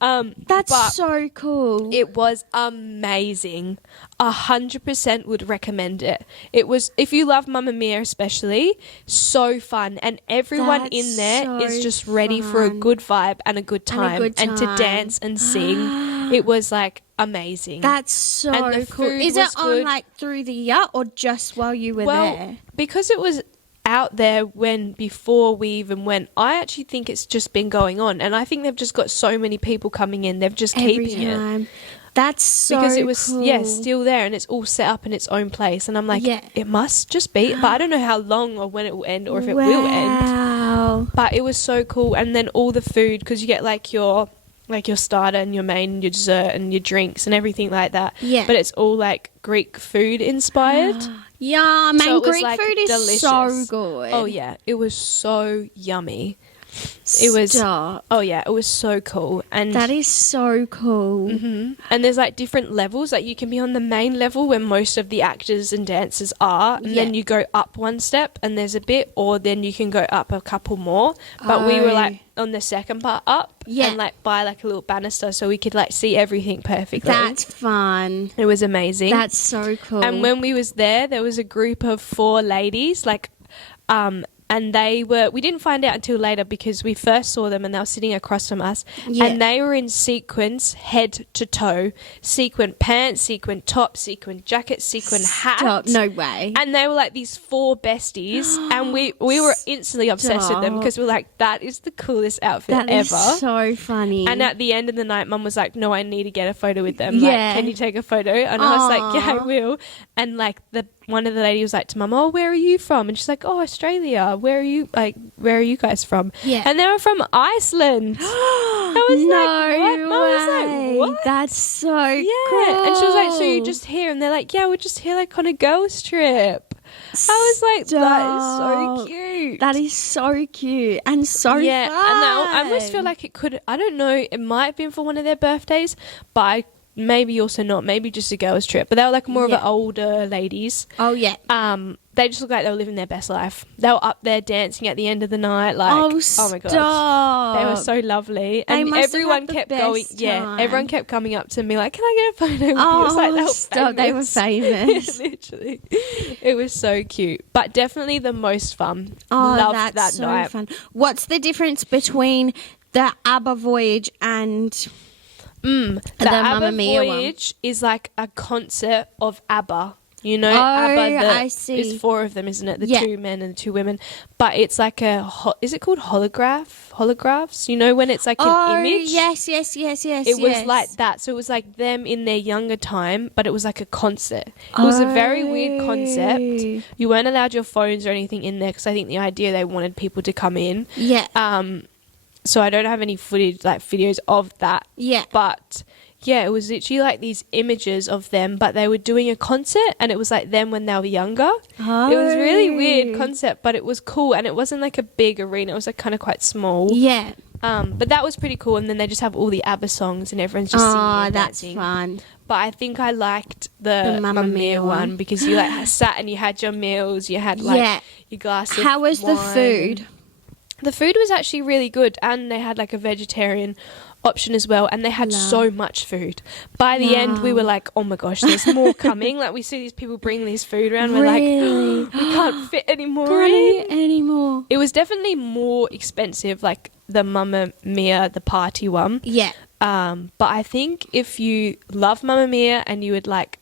That's so cool. It was amazing. 100% would recommend it. It was, if you love Mamma Mia especially, so fun. And everyone in there is just ready for a good vibe and a good time and to dance and sing. It was like amazing. That's so cool. Is it on like through the year or just while you were there? Because it was out there before we even went, I actually think it's just been going on, and I think they've just got so many people coming in, they've just keeping it. That's so because it was cool. Still there, and it's all set up in its own place, and I'm like, it must just be, but I don't know how long or when it will end or if it will end. But it was so cool. And then all the food, because you get like your starter and your main and your dessert and your drinks and everything like that, but it's all like Greek food inspired. Yeah, man, so Greek like food is delicious. so good. Oh yeah, it was so yummy. It was it was so cool. And that is so cool. And there's like different levels, like you can be on the main level where most of the actors and dancers are, and then you go up one step and there's a bit, or then you can go up a couple more, but we were like on the second part up and like by like a little banister so we could like see everything perfectly. That's fun. It was amazing. That's so cool. And when we was there was a group of 4 ladies, like and we didn't find out until later because we first saw them and they were sitting across from us, and they were in sequins head to toe, sequin pants, sequin top, sequin jacket, sequin hat. Stop. No way. And they were like these 4 besties and we were instantly obsessed with them because we were like, that is the coolest outfit ever. That is so funny. And at the end of the night, Mum was like, no, I need to get a photo with them. Like, can you take a photo? And I was like, yeah, I will. And like one of the ladies was like to Mum, oh, where are you from? And she's like, oh, Australia. Where are you guys from? Yeah. And they were from Iceland. I was like, what? Mum was like, what? That's so cool. And she was like, so you're just here? And they're like, yeah, we're just here like on a girls trip. I was like, that is so cute. That is so cute and so fun. And I almost feel like it could, I don't know, it might have been for one of their birthdays, but maybe also not, maybe just a girls trip, but they were like more of the older ladies. Oh yeah. They just looked like they were living their best life. They were up there dancing at the end of the night, like, oh my god, they were so lovely. And everyone kept going. Yeah, everyone kept coming up to me like, can I get a photo with you? It was like they were famous. Literally, it was so cute, but definitely the most fun. Oh, loved that's that so night. fun. What's the difference between the ABBA Voyage and the Mamma ABBA Mia Voyage is like a concert of ABBA. You know, ABBA, I see. It's 4 of them, isn't it? The 2 men and the 2 women. But it's like is it called holographs? You know, when it's like an image? Yes. It was like that. So it was like them in their younger time, but it was like a concert. It was a very weird concept. You weren't allowed your phones or anything in there because I think the idea they wanted people to come in. Yeah. So I don't have any footage, like videos of that. Yeah. But yeah, it was literally like these images of them, but they were doing a concert and it was like them when they were younger. Oh. It was a really weird concept, but it was cool, and it wasn't like a big arena. It was like kind of quite small. Yeah. But that was pretty cool, and then they just have all the ABBA songs and everyone's just singing and that's dancing. fun. but I think I liked the Mamma Mia one because you like sat and you had your meals, you had like your glass of How was the food? The food was actually really good, and they had like a vegetarian option as well, and they had so much food. By the end we were like, oh my gosh, there's more coming. Like we see these people bring this food around, we're like, oh, we can't fit anymore. Can't eat anymore. It was definitely more expensive, like the Mamma Mia, the party one. Yeah. But I think if you love Mamma Mia and you would like,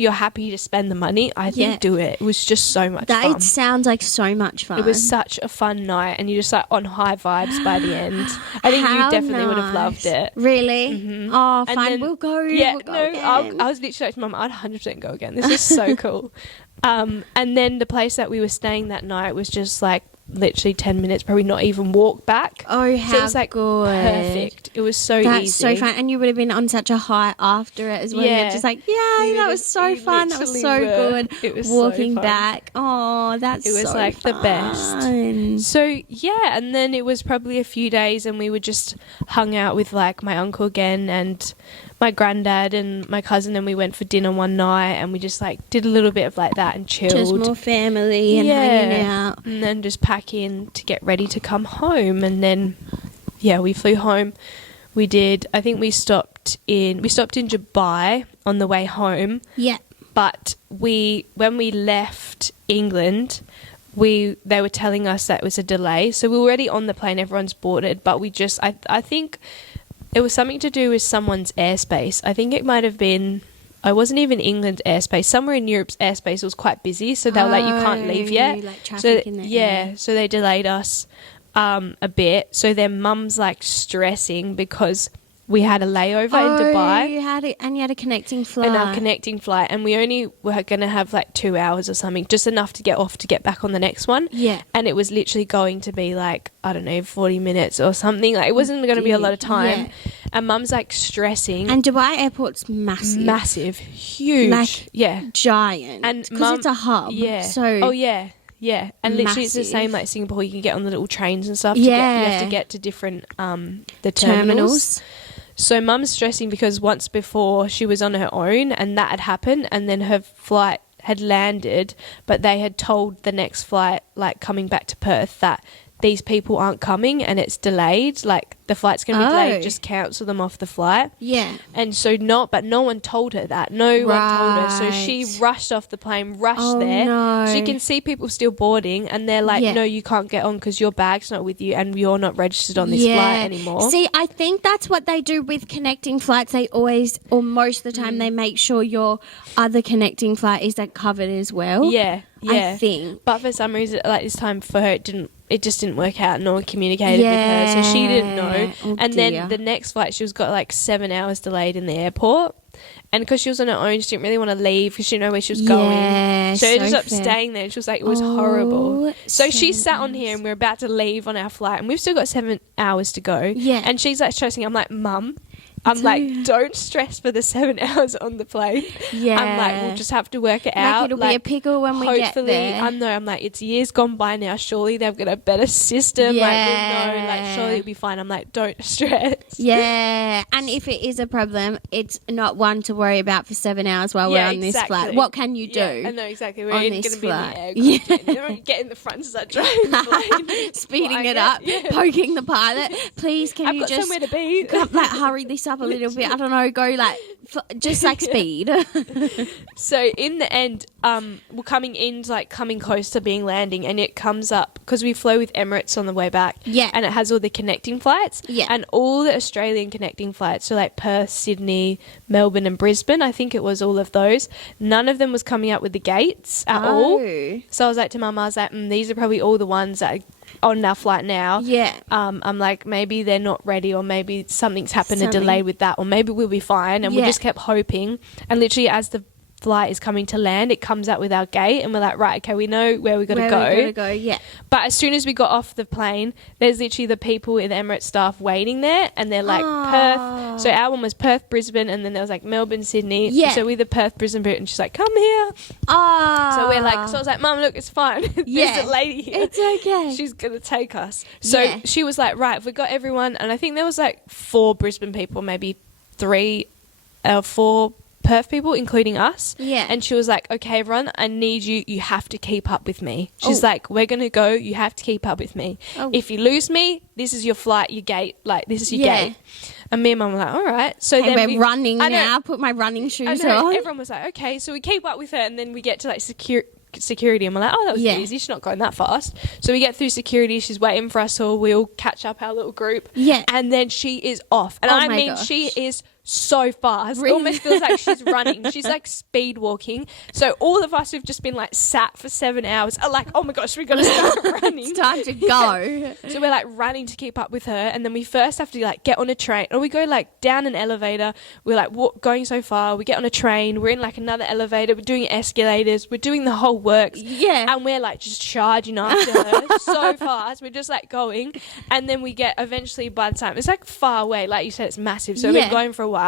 you're happy to spend the money, I think do it. It was just so much fun. It sounds like so much fun. It was such a fun night, and you're just like on high vibes by the end. I think you definitely would have loved it. Really? Mm-hmm. Oh, fine. Then, we'll go. Yeah, we'll go again. I was literally like, Mum, I'd 100% go again. This is so cool. And then the place that we were staying that night was just like literally 10 minutes, probably not even walk back. Oh, how so it was like good. Perfect. It was so That's easy. so fun. And you would have been on such a high after it as well. Yeah. You're just like, that was so fun. That was so good. It was walking so fun. back. Oh, that's so It was like fun. the best. So yeah, and then it was probably a few days and we would just hung out with like my uncle again and my granddad and my cousin, and we went for dinner one night and we just like did a little bit of like that and chilled. Just more family and hanging out. And then just pack in to get ready to come home. And then we flew home. I think we stopped in Dubai on the way home. Yeah. But when we left England, they were telling us that it was a delay. So we were already on the plane, everyone's boarded, but we just I think it was something to do with someone's airspace. I think it might have been, I wasn't even England's airspace. Somewhere in Europe's airspace was quite busy, so they were like, you can't leave yet. Like traffic in the air. So they delayed us a bit. So their mum's like stressing because we had a layover in Dubai. You had a connecting flight. And our connecting flight. And we only were going to have like 2 hours or something, just enough to get off to get back on the next one. Yeah. And it was literally going to be like, I don't know, 40 minutes or something. Like it wasn't going to be a lot of time. Yeah. And mum's like stressing. And Dubai airport's massive. Massive. Huge. Like giant. And because it's a hub. Yeah. So yeah. And literally it's the same like Singapore. You can get on the little trains and stuff. You have to get to different the terminals. So mum's stressing because once before she was on her own and that had happened, and then her flight had landed, but they had told the next flight, like coming back to Perth, that these people aren't coming and it's delayed, like the flight's going to be delayed, just cancel them off the flight. Yeah. And so no one told her that. No one told her. So she rushed off the plane, there. No. She can see people still boarding and they're like, no, you can't get on because your bag's not with you and you're not registered on this flight anymore. See, I think that's what they do with connecting flights. They always, or most of the time, they make sure your other connecting flight is like covered as well. Yeah. I think. But for some reason, like this time for her, it just didn't work out. No one communicated with her, so she didn't know. Then the next flight, she was got like 7 hours delayed in the airport. And because she was on her own, she didn't really want to leave because she didn't know where she was going. So she ended up staying there. And she was like, it was horrible. So she sat on here and we're about to leave on our flight. And we've still got 7 hours to go. Yeah. And she's like stressing. I'm like, Mum, I'm like, don't stress for the 7 hours on the plane. Yeah. I'm like, we'll just have to work it out. It'll be a pickle when we get there. I'm like, it's years gone by now. Surely they've got a better system. Yeah. Like, we'll know. Like, surely it'll be fine. I'm like, don't stress. Yeah. And if it is a problem, it's not one to worry about for 7 hours while we're on this flight. What can you do? Yeah, I know, exactly. We're going to be in the air. Yeah. Get in the front as I drive the plane. Speeding it up, poking the pilot. Please, can you just somewhere to be. Like, hurry this up a little bit. I don't know, go like just like speed. So in the end, we're coming close to being landing, and it comes up because we flew with Emirates on the way back. Yeah. And it has all the connecting flights. Yeah. And all the Australian connecting flights, so like Perth, Sydney, Melbourne and Brisbane, I think it was all of those. None of them was coming up with the gates at all. So I was like to Mum, I was like, these are probably all the ones that are on our flight now. Yeah. I'm like, maybe they're not ready, or maybe something's happened, a delay with that, or maybe we'll be fine. And we just kept hoping. And literally as the flight is coming to land, it comes out with our gate and we're like, right, okay, we know where we got to go. Yeah. But as soon as we got off the plane, there's literally the people in the Emirates staff waiting there, and they're like, Perth. So our one was Perth, Brisbane, and then there was like Melbourne, Sydney. Yeah. So we're the Perth, Brisbane bit, and she's like, come here. So we're like, so I was like, Mum, look, it's fine. There's a lady here. It's okay. She's going to take us. So she was like, right, if we got everyone, and I think there was like 4 Brisbane people, maybe 3 or 4 Perth people, including us. Yeah. And she was like, okay, everyone, I need you have to keep up with me. She's like, we're going to go, you have to keep up with me. If you lose me, this is your flight, your gate, like this is your gate. And me and Mum were like, all right. So hey, then we're running now, put my running shoes on. Everyone was like, okay. So we keep up with her, and then we get to like security, and we're like, oh, that was easy, she's not going that fast. So we get through security, she's waiting for us all, we all catch up our little group, and then she is off, and I mean, she is so fast. Really? It almost feels like she's running. She's like speed walking. So all of us who've just been like sat for 7 hours are like, oh my gosh, we got to start running. It's time to go. So we're like running to keep up with her, and then we first have to like get on a train, or we go like down an elevator. We're like going so far. We get on a train. We're in like another elevator. We're doing escalators. We're doing the whole works. Yeah. And we're like just charging after her so fast. We're just like going, and then we get eventually, by the time it's like far away, like you said, it's massive. So we've been going for a while.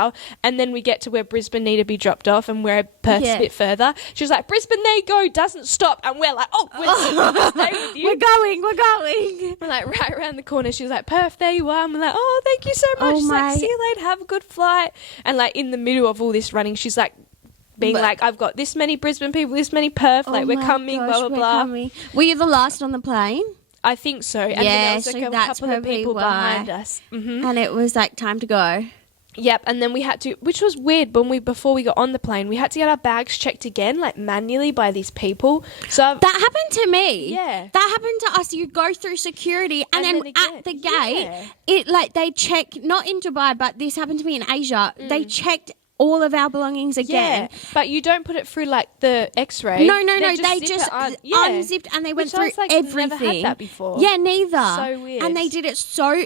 And then we get to where Brisbane need to be dropped off, and we're Perth's a bit further. She was like, Brisbane, there you go, doesn't stop. And we're like, we're staying with you. We're going. We're like right around the corner. She was like, Perth, there you are. And we're like, oh, thank you so much. She's like, see you later, have a good flight. And like in the middle of all this running, she's like, like, I've got this many Brisbane people, this many Perth, like we're coming, blah, blah, blah. Coming. Were you the last on the plane? I think so. And then there was like so a that's couple of people behind us. Mm-hmm. And it was like time to go. Yep, and then we had to, which was weird, but before we got on the plane, we had to get our bags checked again, like manually by these people. So that happened to me. Yeah, that happened to us. You go through security, and then at the gate, it like they check. Not in Dubai, but this happened to me in Asia. They checked all of our belongings again. Yeah, but you don't put it through like the X-ray. No. They just unzipped and they went through everything. Never had that before. Yeah, neither. So weird. And they did it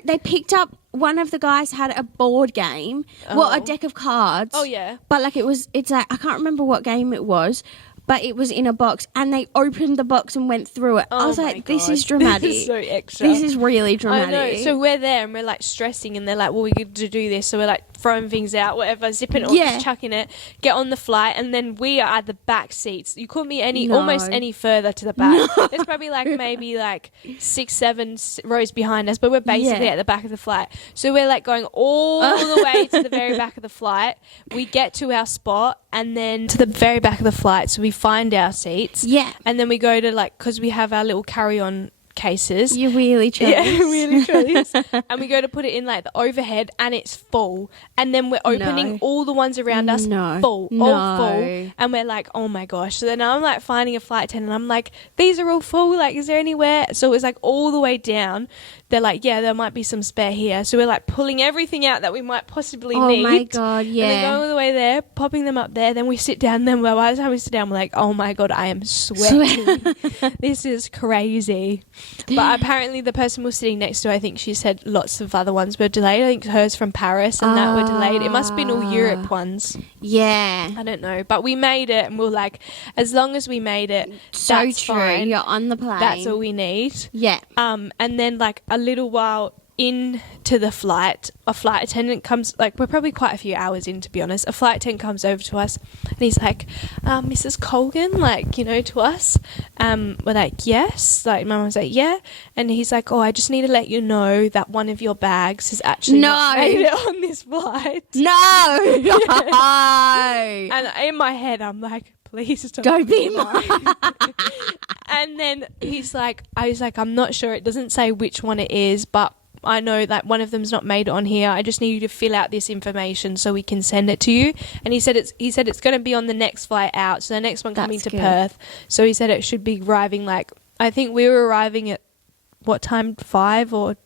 they picked up. One of the guys had a board game, a deck of cards. Oh yeah. But like it's like I can't remember what game it was. But it was in a box, and they opened the box and went through it. I was like, this is dramatic. This is so extra. This is really dramatic. I know. So we're there, and we're like stressing, and they're like, well, we get to do this. So we're like throwing things out, whatever, zipping it or just chucking it, get on the flight, and then we are at the back seats. You couldn't be almost any further to the back. There's probably like maybe like 6-7 rows behind us, but we're basically at the back of the flight. So we're like going all the way to the very back of the flight. We get to our spot, and then to the very back of the flight, so we find our seats. Yeah. And then we go to like, because we have our little carry-on cases. You really chose. Yeah, really chose. And we go to put it in like the overhead, and it's full. And then we're opening all the ones around us full, all full. And we're like, oh my gosh. So then I'm like finding a flight attendant. I'm like, these are all full. Like, is there anywhere? So it was like all the way down. They're like, yeah, there might be some spare here. So we're like pulling everything out that we might possibly need. Oh my God, yeah. And then going all the way there, popping them up there. Then we sit down. Then by the time we sit down, we're like, oh my God, I am sweating. This is crazy. But apparently the person we're sitting next to, I think she said lots of other ones were delayed. I think hers from Paris and that were delayed. It must have been all Europe ones. Yeah. I don't know. But we made it, and we're like, as long as we made it, so that's true. fine. You're on the plane. That's all we need. Yeah. And then like a little while into the flight, a flight attendant comes, like we're probably quite a few hours in, to be honest. A flight attendant comes over to us, and he's like, Mrs. Colgan, like, you know, to us. We're like, yes. Like my mum's like, yeah. And he's like, oh, I just need to let you know that one of your bags has actually not made it on this flight. No. And in my head, I'm like, please don't be mine. And then I was like, I'm not sure. It doesn't say which one it is, but I know that one of them's not made it on here. I just need you to fill out this information so we can send it to you. And he said it's going to be on the next flight out. So the next one coming to Perth. So he said it should be arriving like, I think we were arriving at what time? 5 or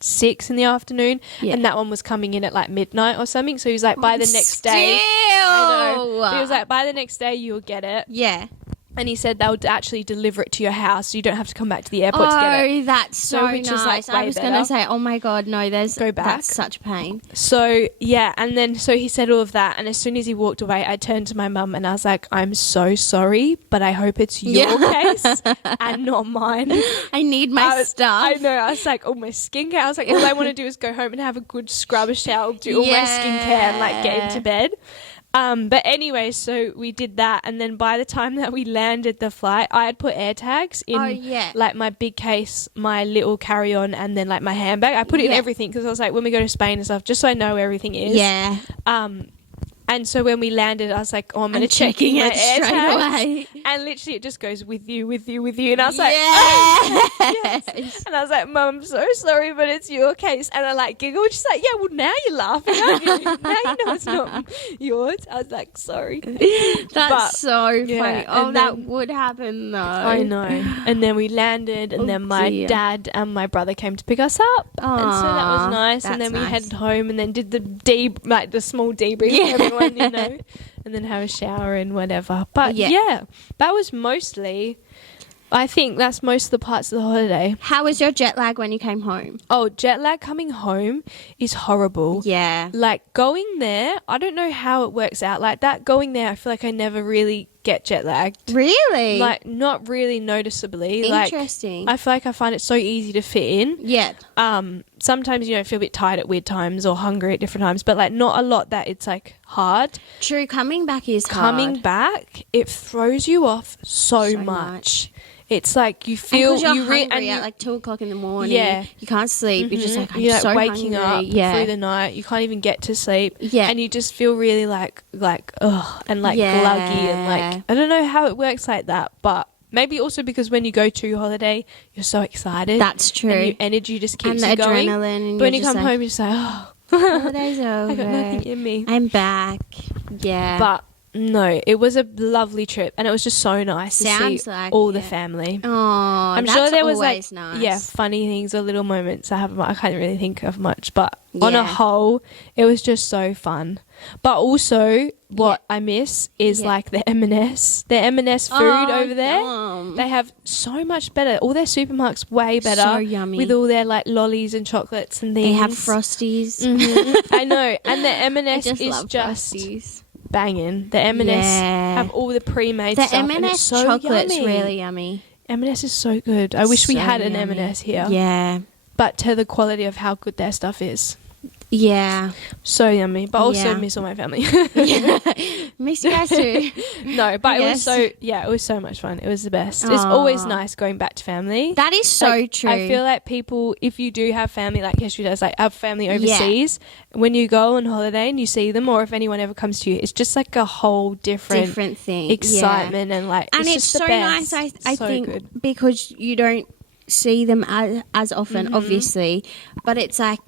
6 in the afternoon, and that one was coming in at like midnight or something. So he was like, by the next day, I know. He was like, by the next day you'll get it. Yeah. And he said they'll actually deliver it to your house, so you don't have to come back to the airport to get it. Oh, that's so which nice. Is like I was going to say, oh my God, no, go back. That's such pain. So, yeah, and then so he said all of that, and as soon as he walked away, I turned to my mum and I was like, I'm so sorry, but I hope it's your case and not mine. I need my stuff. I know. I was like, oh, my skincare. I was like, all I want to do is go home and have a good scrub shower, do all my skincare and like get into bed. But anyway, so we did that, and then by the time that we landed the flight, I had put air tags in like my big case, my little carry-on, and then like my handbag. I put it in everything because I was like, when we go to Spain and stuff, just so I know where everything is. Yeah. And so when we landed, I was like, oh, I'm going to check in my air tags. And literally it just goes with you. And I was like, oh, yes. And I was like, Mum, I'm so sorry, but it's your case. And I like giggled. She's like, yeah, well, now you're laughing, aren't you? Now you know it's not yours. I was like, sorry. That's so funny. Oh, that would happen though. I know. And then we landed and then my dad and my brother came to pick us up. Aww, and so that was nice. And then we headed home and then did the small debrief for everyone, you know, and then have a shower and whatever. But yeah, that was mostly, I think that's most of the parts of the holiday. How was your jet lag when you came home? Oh, jet lag coming home is horrible. Yeah. Like going there, I don't know how it works out like that. Going there, I feel like I never really get jet lagged. Really? Like not really noticeably. Interesting. Like I feel like I find it so easy to fit in. Yeah. Sometimes, you know, I feel a bit tired at weird times or hungry at different times, but like not a lot that it's like hard. True, coming back is hard. Coming back, it throws you off so much. It's like you feel you're hungry at like 2 o'clock in the morning. Yeah, you can't sleep. You're just like, I'm you're so like waking hungry. up through the night. You can't even get to sleep. Yeah, and you just feel really like ugh and like gluggy and like I don't know how it works like that, but maybe also because when you go to holiday, you're so excited. That's true. And your energy just keeps and you the going. Adrenaline. And but when you come home, you're just like, oh, holiday's over. I got nothing in me. I'm back. Yeah, but. No, it was a lovely trip and it was just so nice to see all the family. Oh, I'm sure there was like nice. Funny things or little moments I can't really think of much, but on a whole it was just so fun. But also what I miss is like the M&S food over there. Yum. They have so much better. All their supermarkets way better. So yummy. With all their like lollies and chocolates and things. They have Frosties. I know. And the M&S is just Frosties. Banging. The M&S have all the pre-made stuff. The M&S so chocolate's yummy. really yummy. M&S is so good. I wish we had an M&S here. Yeah. But to the quality of how good their stuff is. Yeah. So yummy. But also miss all my family. Miss you guys too. No, but it was so much fun. It was the best. Aww. It's always nice going back to family. That is so true. I feel like people, if you do have family, like History does, like have family overseas, when you go on holiday and you see them, or if anyone ever comes to you, it's just like a whole different thing. Excitement and like, and it's so nice, I think, good. Because you don't see them as often, obviously, but it's like,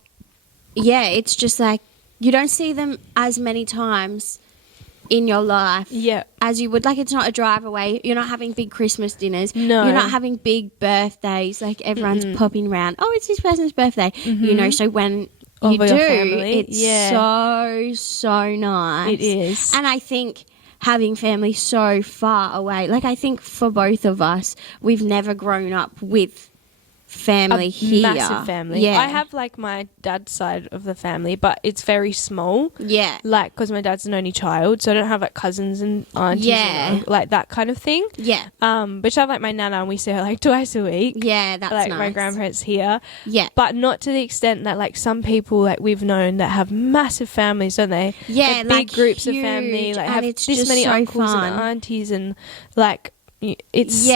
it's just like you don't see them as many times in your life as you would. Like, it's not a drive away. You're not having big Christmas dinners. No. You're not having big birthdays. Like, everyone's popping around. Oh, it's this person's birthday. You know, so when you do, it's so nice. It is. And I think having family so far away, like, I think for both of us, we've never grown up with family here. Massive family. Yeah. I have like my dad's side of the family, but it's very small. Yeah. Like, because my dad's an only child, so I don't have like cousins and aunties and like that kind of thing. Yeah. But I have like my nana and we see her like twice a week. Yeah, that's like nice. My grandparents here. Yeah. But not to the extent that like some people like we've known that have massive families, don't they? Yeah, like big groups of family, like have this many uncles and aunties and like it's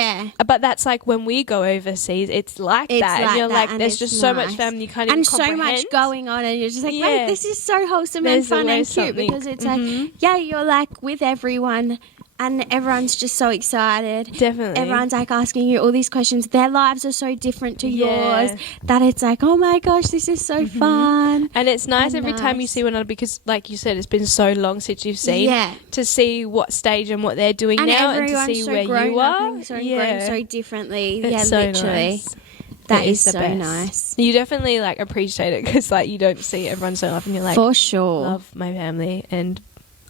but that's like when we go overseas it's like that and you're like there's just so much family you can't even comprehend. So much going on and you're just like wait, this is so wholesome and fun and cute because it's like you're like with everyone and everyone's just so excited. Definitely. Everyone's like asking you all these questions. Their lives are so different to yours that it's like, oh my gosh, this is so fun. And it's nice every time you see one another because, like you said, it's been so long since you've seen to see what stage and what they're doing and now and to see where you are. Grown so differently. It's literally. Nice. That is so nice. You definitely like appreciate it because like you don't see everyone so often. You're like, for sure, love my family and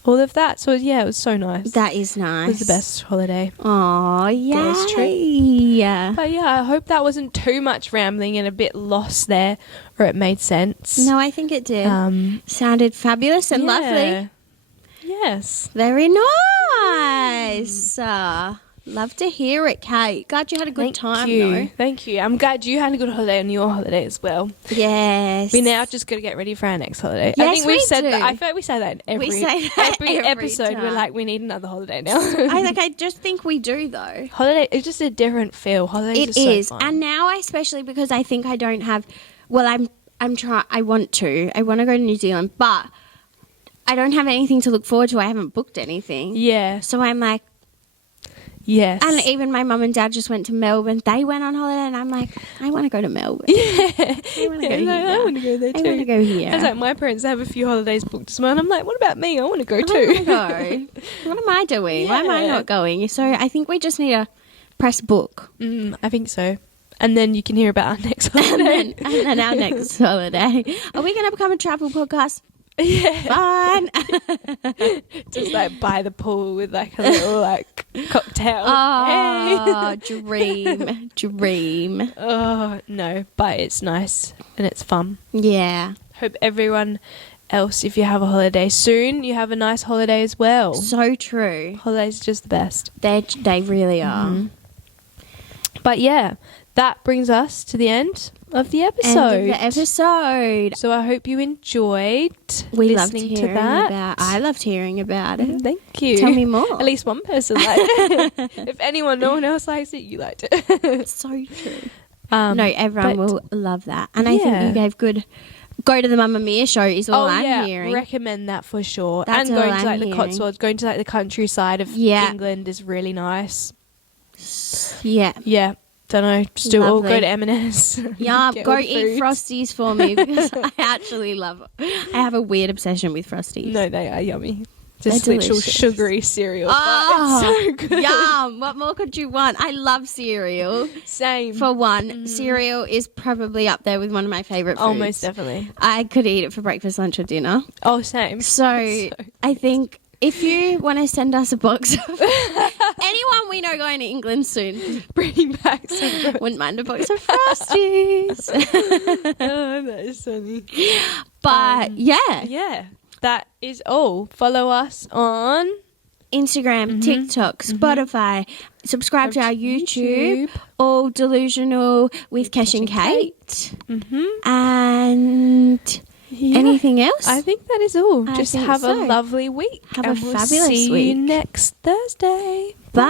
all of that. So it was so nice. That is nice. It was the best holiday. Oh, yeah. Yeah. But I hope that wasn't too much rambling and a bit lost there, or it made sense. No, I think it did. Sounded fabulous and lovely. Yes. Very nice. Love to hear it, Kate. Glad you had a good time, though. Thank you. I'm glad you had a good holiday on your holiday as well. Yes. We now just got to get ready for our next holiday. Yes, I think we've said do. that. I feel like we say that in every episode. Time. We're like, we need another holiday now. I just think we do, though. Holiday is just a different feel. Holidays are so fun. And now, especially because I think I don't have. Well, I'm trying. I want to go to New Zealand, but I don't have anything to look forward to. I haven't booked anything. Yeah. So I'm like, yes. And even my mum and dad just went to Melbourne. They went on holiday, and I'm like, I want to go to Melbourne. Yeah. I want to go here. I want to go there too. I want to go here. I was like, my parents have a few holidays booked as well. And I'm like, what about me? I want to go too. I want to go. What am I doing? Why am I not going? So I think we just need to press book. I think so. And then you can hear about our next holiday. and then our next holiday. Are we going to become a travel podcast? Yeah. Fun. Just like by the pool with like a little like cocktail. Oh, hey. dream. Oh, no, but it's nice and it's fun. Yeah. Hope everyone else, if you have a holiday soon, you have a nice holiday as well. So true. Holidays are just the best. They really are. Mm-hmm. But yeah, that brings us to the end of the episode. So I hope you enjoyed listening to that. I loved hearing about it. Thank you. Tell me more. At least one person liked it. If no one else likes it, you liked it. So true. No, everyone will love that. And I think you gave good... Go to the Mamma Mia show is all I'm hearing. Recommend that for sure. That's and going all to like I'm the hearing. Cotswolds, going to like the countryside of England is really nice. Yeah. Yeah. Don't know. Just do all Lovely. go to M&S. Yeah, Get go all the eat foods. Frosties for me because I actually love it. I have a weird obsession with Frosties. No, they are yummy. Just They're literal delicious. sugary cereal. Oh, But it's so good. Yum. What more could you want? I love cereal. Same. For one, cereal is probably up there with one of my favourite foods. Oh, most definitely. I could eat it for breakfast, lunch or dinner. Oh, same. So I think if you want to send us a box of anyone we know going to England soon, Bring back some. wouldn't mind a box of Frosties. Oh, that is funny. But yeah. Yeah. That is all. Follow us on Instagram, TikTok, Spotify. Subscribe to our YouTube. All Delusional with Kesh and Kate. And anything else? I think that is all. I Just think have so. a lovely week. Have a and we'll fabulous see week. you next Thursday. Bye.